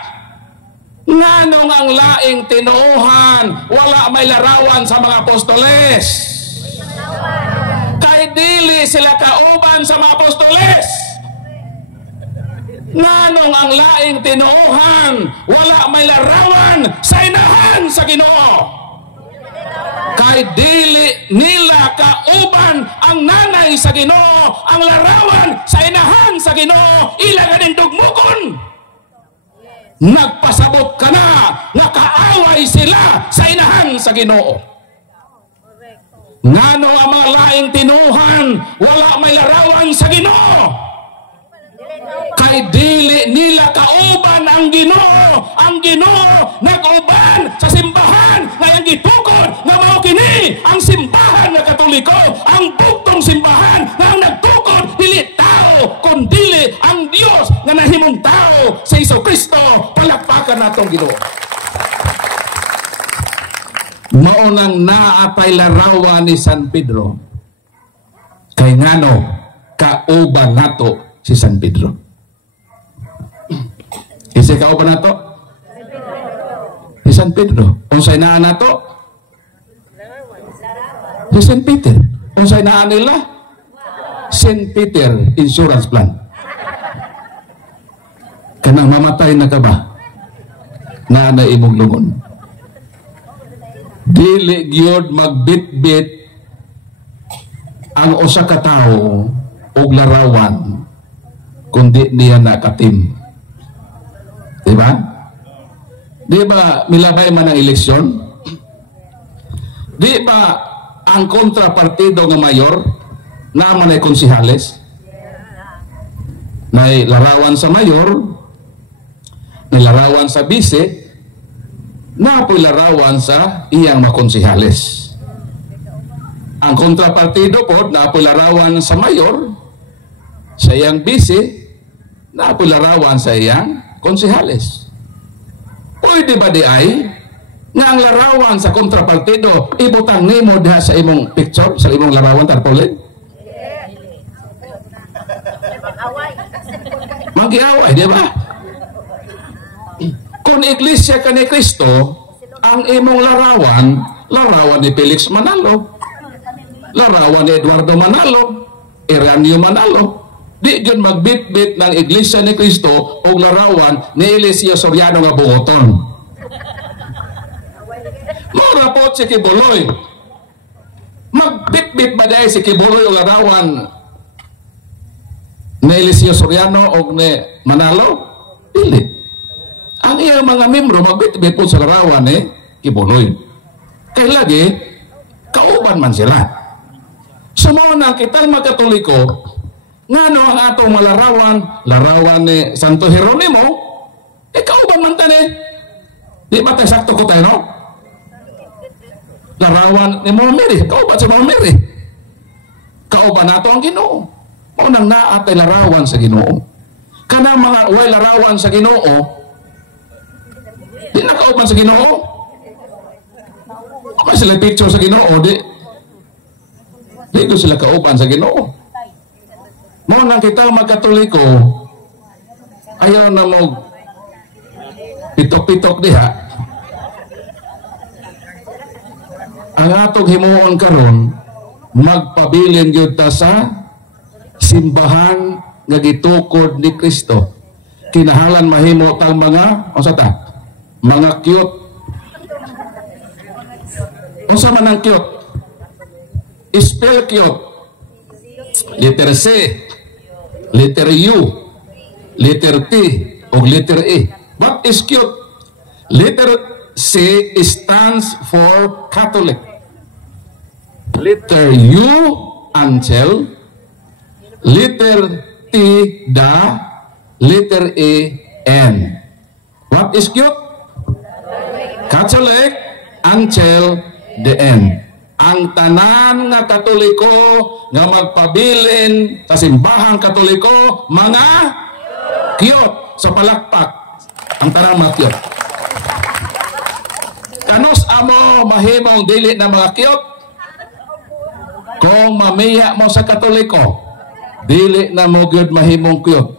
nganong ang laing tinuuhan wala may larawan sa mga apostoles? Kay dili sila kauban sa mga apostoles. Nganong ang laing tinuuhan wala may larawan sa inahan sa Ginoo? Kay dili nila kauban ang nanay sa Ginoo, ang larawan sa inahan sa Ginoo, ila ganing dugmukon. Nagpasabot ka na nga kaaway sila sa inahan sa Ginoo. Ngano ang mga laing tinuhan wala may larawan sa Ginoo? Kay dili nila kauban ang Ginoo. Ang Ginoo nag-uban sa simbahan nga ang gitukod nga mao kini ang simbahan nga Katoliko, ang bugtong simbahan nga ang nagtukod dili tao kundi ang Dios nga nahimong tao sa Jesucristo. Palakpakan natong Ginoo. Maunang naatay larawan ni San Pedro. Kay ngano kauban nato si San Pedro. Isi kauban nato si San Pedro. Unsay naa nato si San Peter. Unsay naa nila St. Peter Insurance Plan. Kanang mamatay na ka ba na imong lungon? Dili gyud magbitbit ang usa ka tawo og larawan kundi niya nakatim. Diba? Di ba milabay man ang eleksyon? Di ba ang kontrapartido nga mayor naman ay konsihales? May larawan sa mayor, may larawan sa bise, napoy larawan sa iyang makonsihales. Ang kontrapartido po, napoy larawan sa mayor, sa iyang bise, napoy larawan sa iyang konsihales. Pwede ba di ay nga ang larawan sa kontrapartido ibutang nimo diha sa imong picture, sa imong larawan tarpaulin? Mag-iaway, di ba? Kung iglesia ka ni Kristo, ang imong larawan ni Felix Manalo, larawan ni Eduardo Manalo, Eranio Manalo. Di yun magbitbit ng iglesia ni Kristo o larawan ni Eliseo Soriano nga buoton. Mura po si Kibuloy. Magbitbit ba dahil si Kibuloy o larawan ni Eliseo Soriano o ni Manalo? Dili. Ang iyang mga membro magbitbit po sa larawan ni Kibuloy. Kaya lagi, kauban man sila. Sumuna kitang magkatoliko, ngano ang atong larawan ni Santo Jeronimo, kauban man tani. Di ba tayo sakto ko tayo, no? Larawan ni Mama Mary, kauban si Mama Mary. Kauban nato ang Ginoo. Maunang naatay larawan sa Ginoo. Kanang mga way larawan sa Ginoo, di na kauban sa Ginoo. Kung sila picture sa Ginoo, di ko sila kauban sa Ginoo. Mo nang kita magkatoliko, ayaw na mo pitok-pitok diha. Ang atong himuon karon magpabilin gyud ta sa simbahan nga gitukod ni Kristo. Kinahanglan mahimo tang mga mga cute. Unsa man ang cute? Spell cute. Letter C, letter U, letter T, o letter E. What is cute? Letter C stands for Catholic. Letter U, Angel. Letter T, Da. Letter E, N. What is cute? Catholic, Angel, the N. Ang tanan nga Katoliko nga magpabilin sa simbahang Katoliko, mga cute. Sa palakpak ang tanan mga cute. Kanos amo mahimong dili na mga cute? Kung mamiya mo sa Katoliko, dili na mo gyud mahimong cute.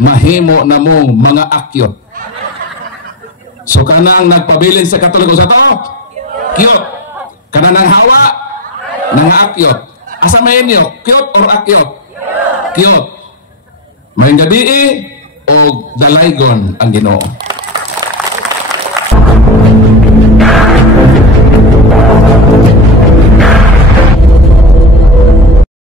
Mahimo na mong mga akyot. So kanang nagpabilin sa Katoliko sa to, cute. Kanang hawa, nang akyot. Asa may inyo? Cute or akyot? Cute. May gabi o dalaygon ang Ginoo.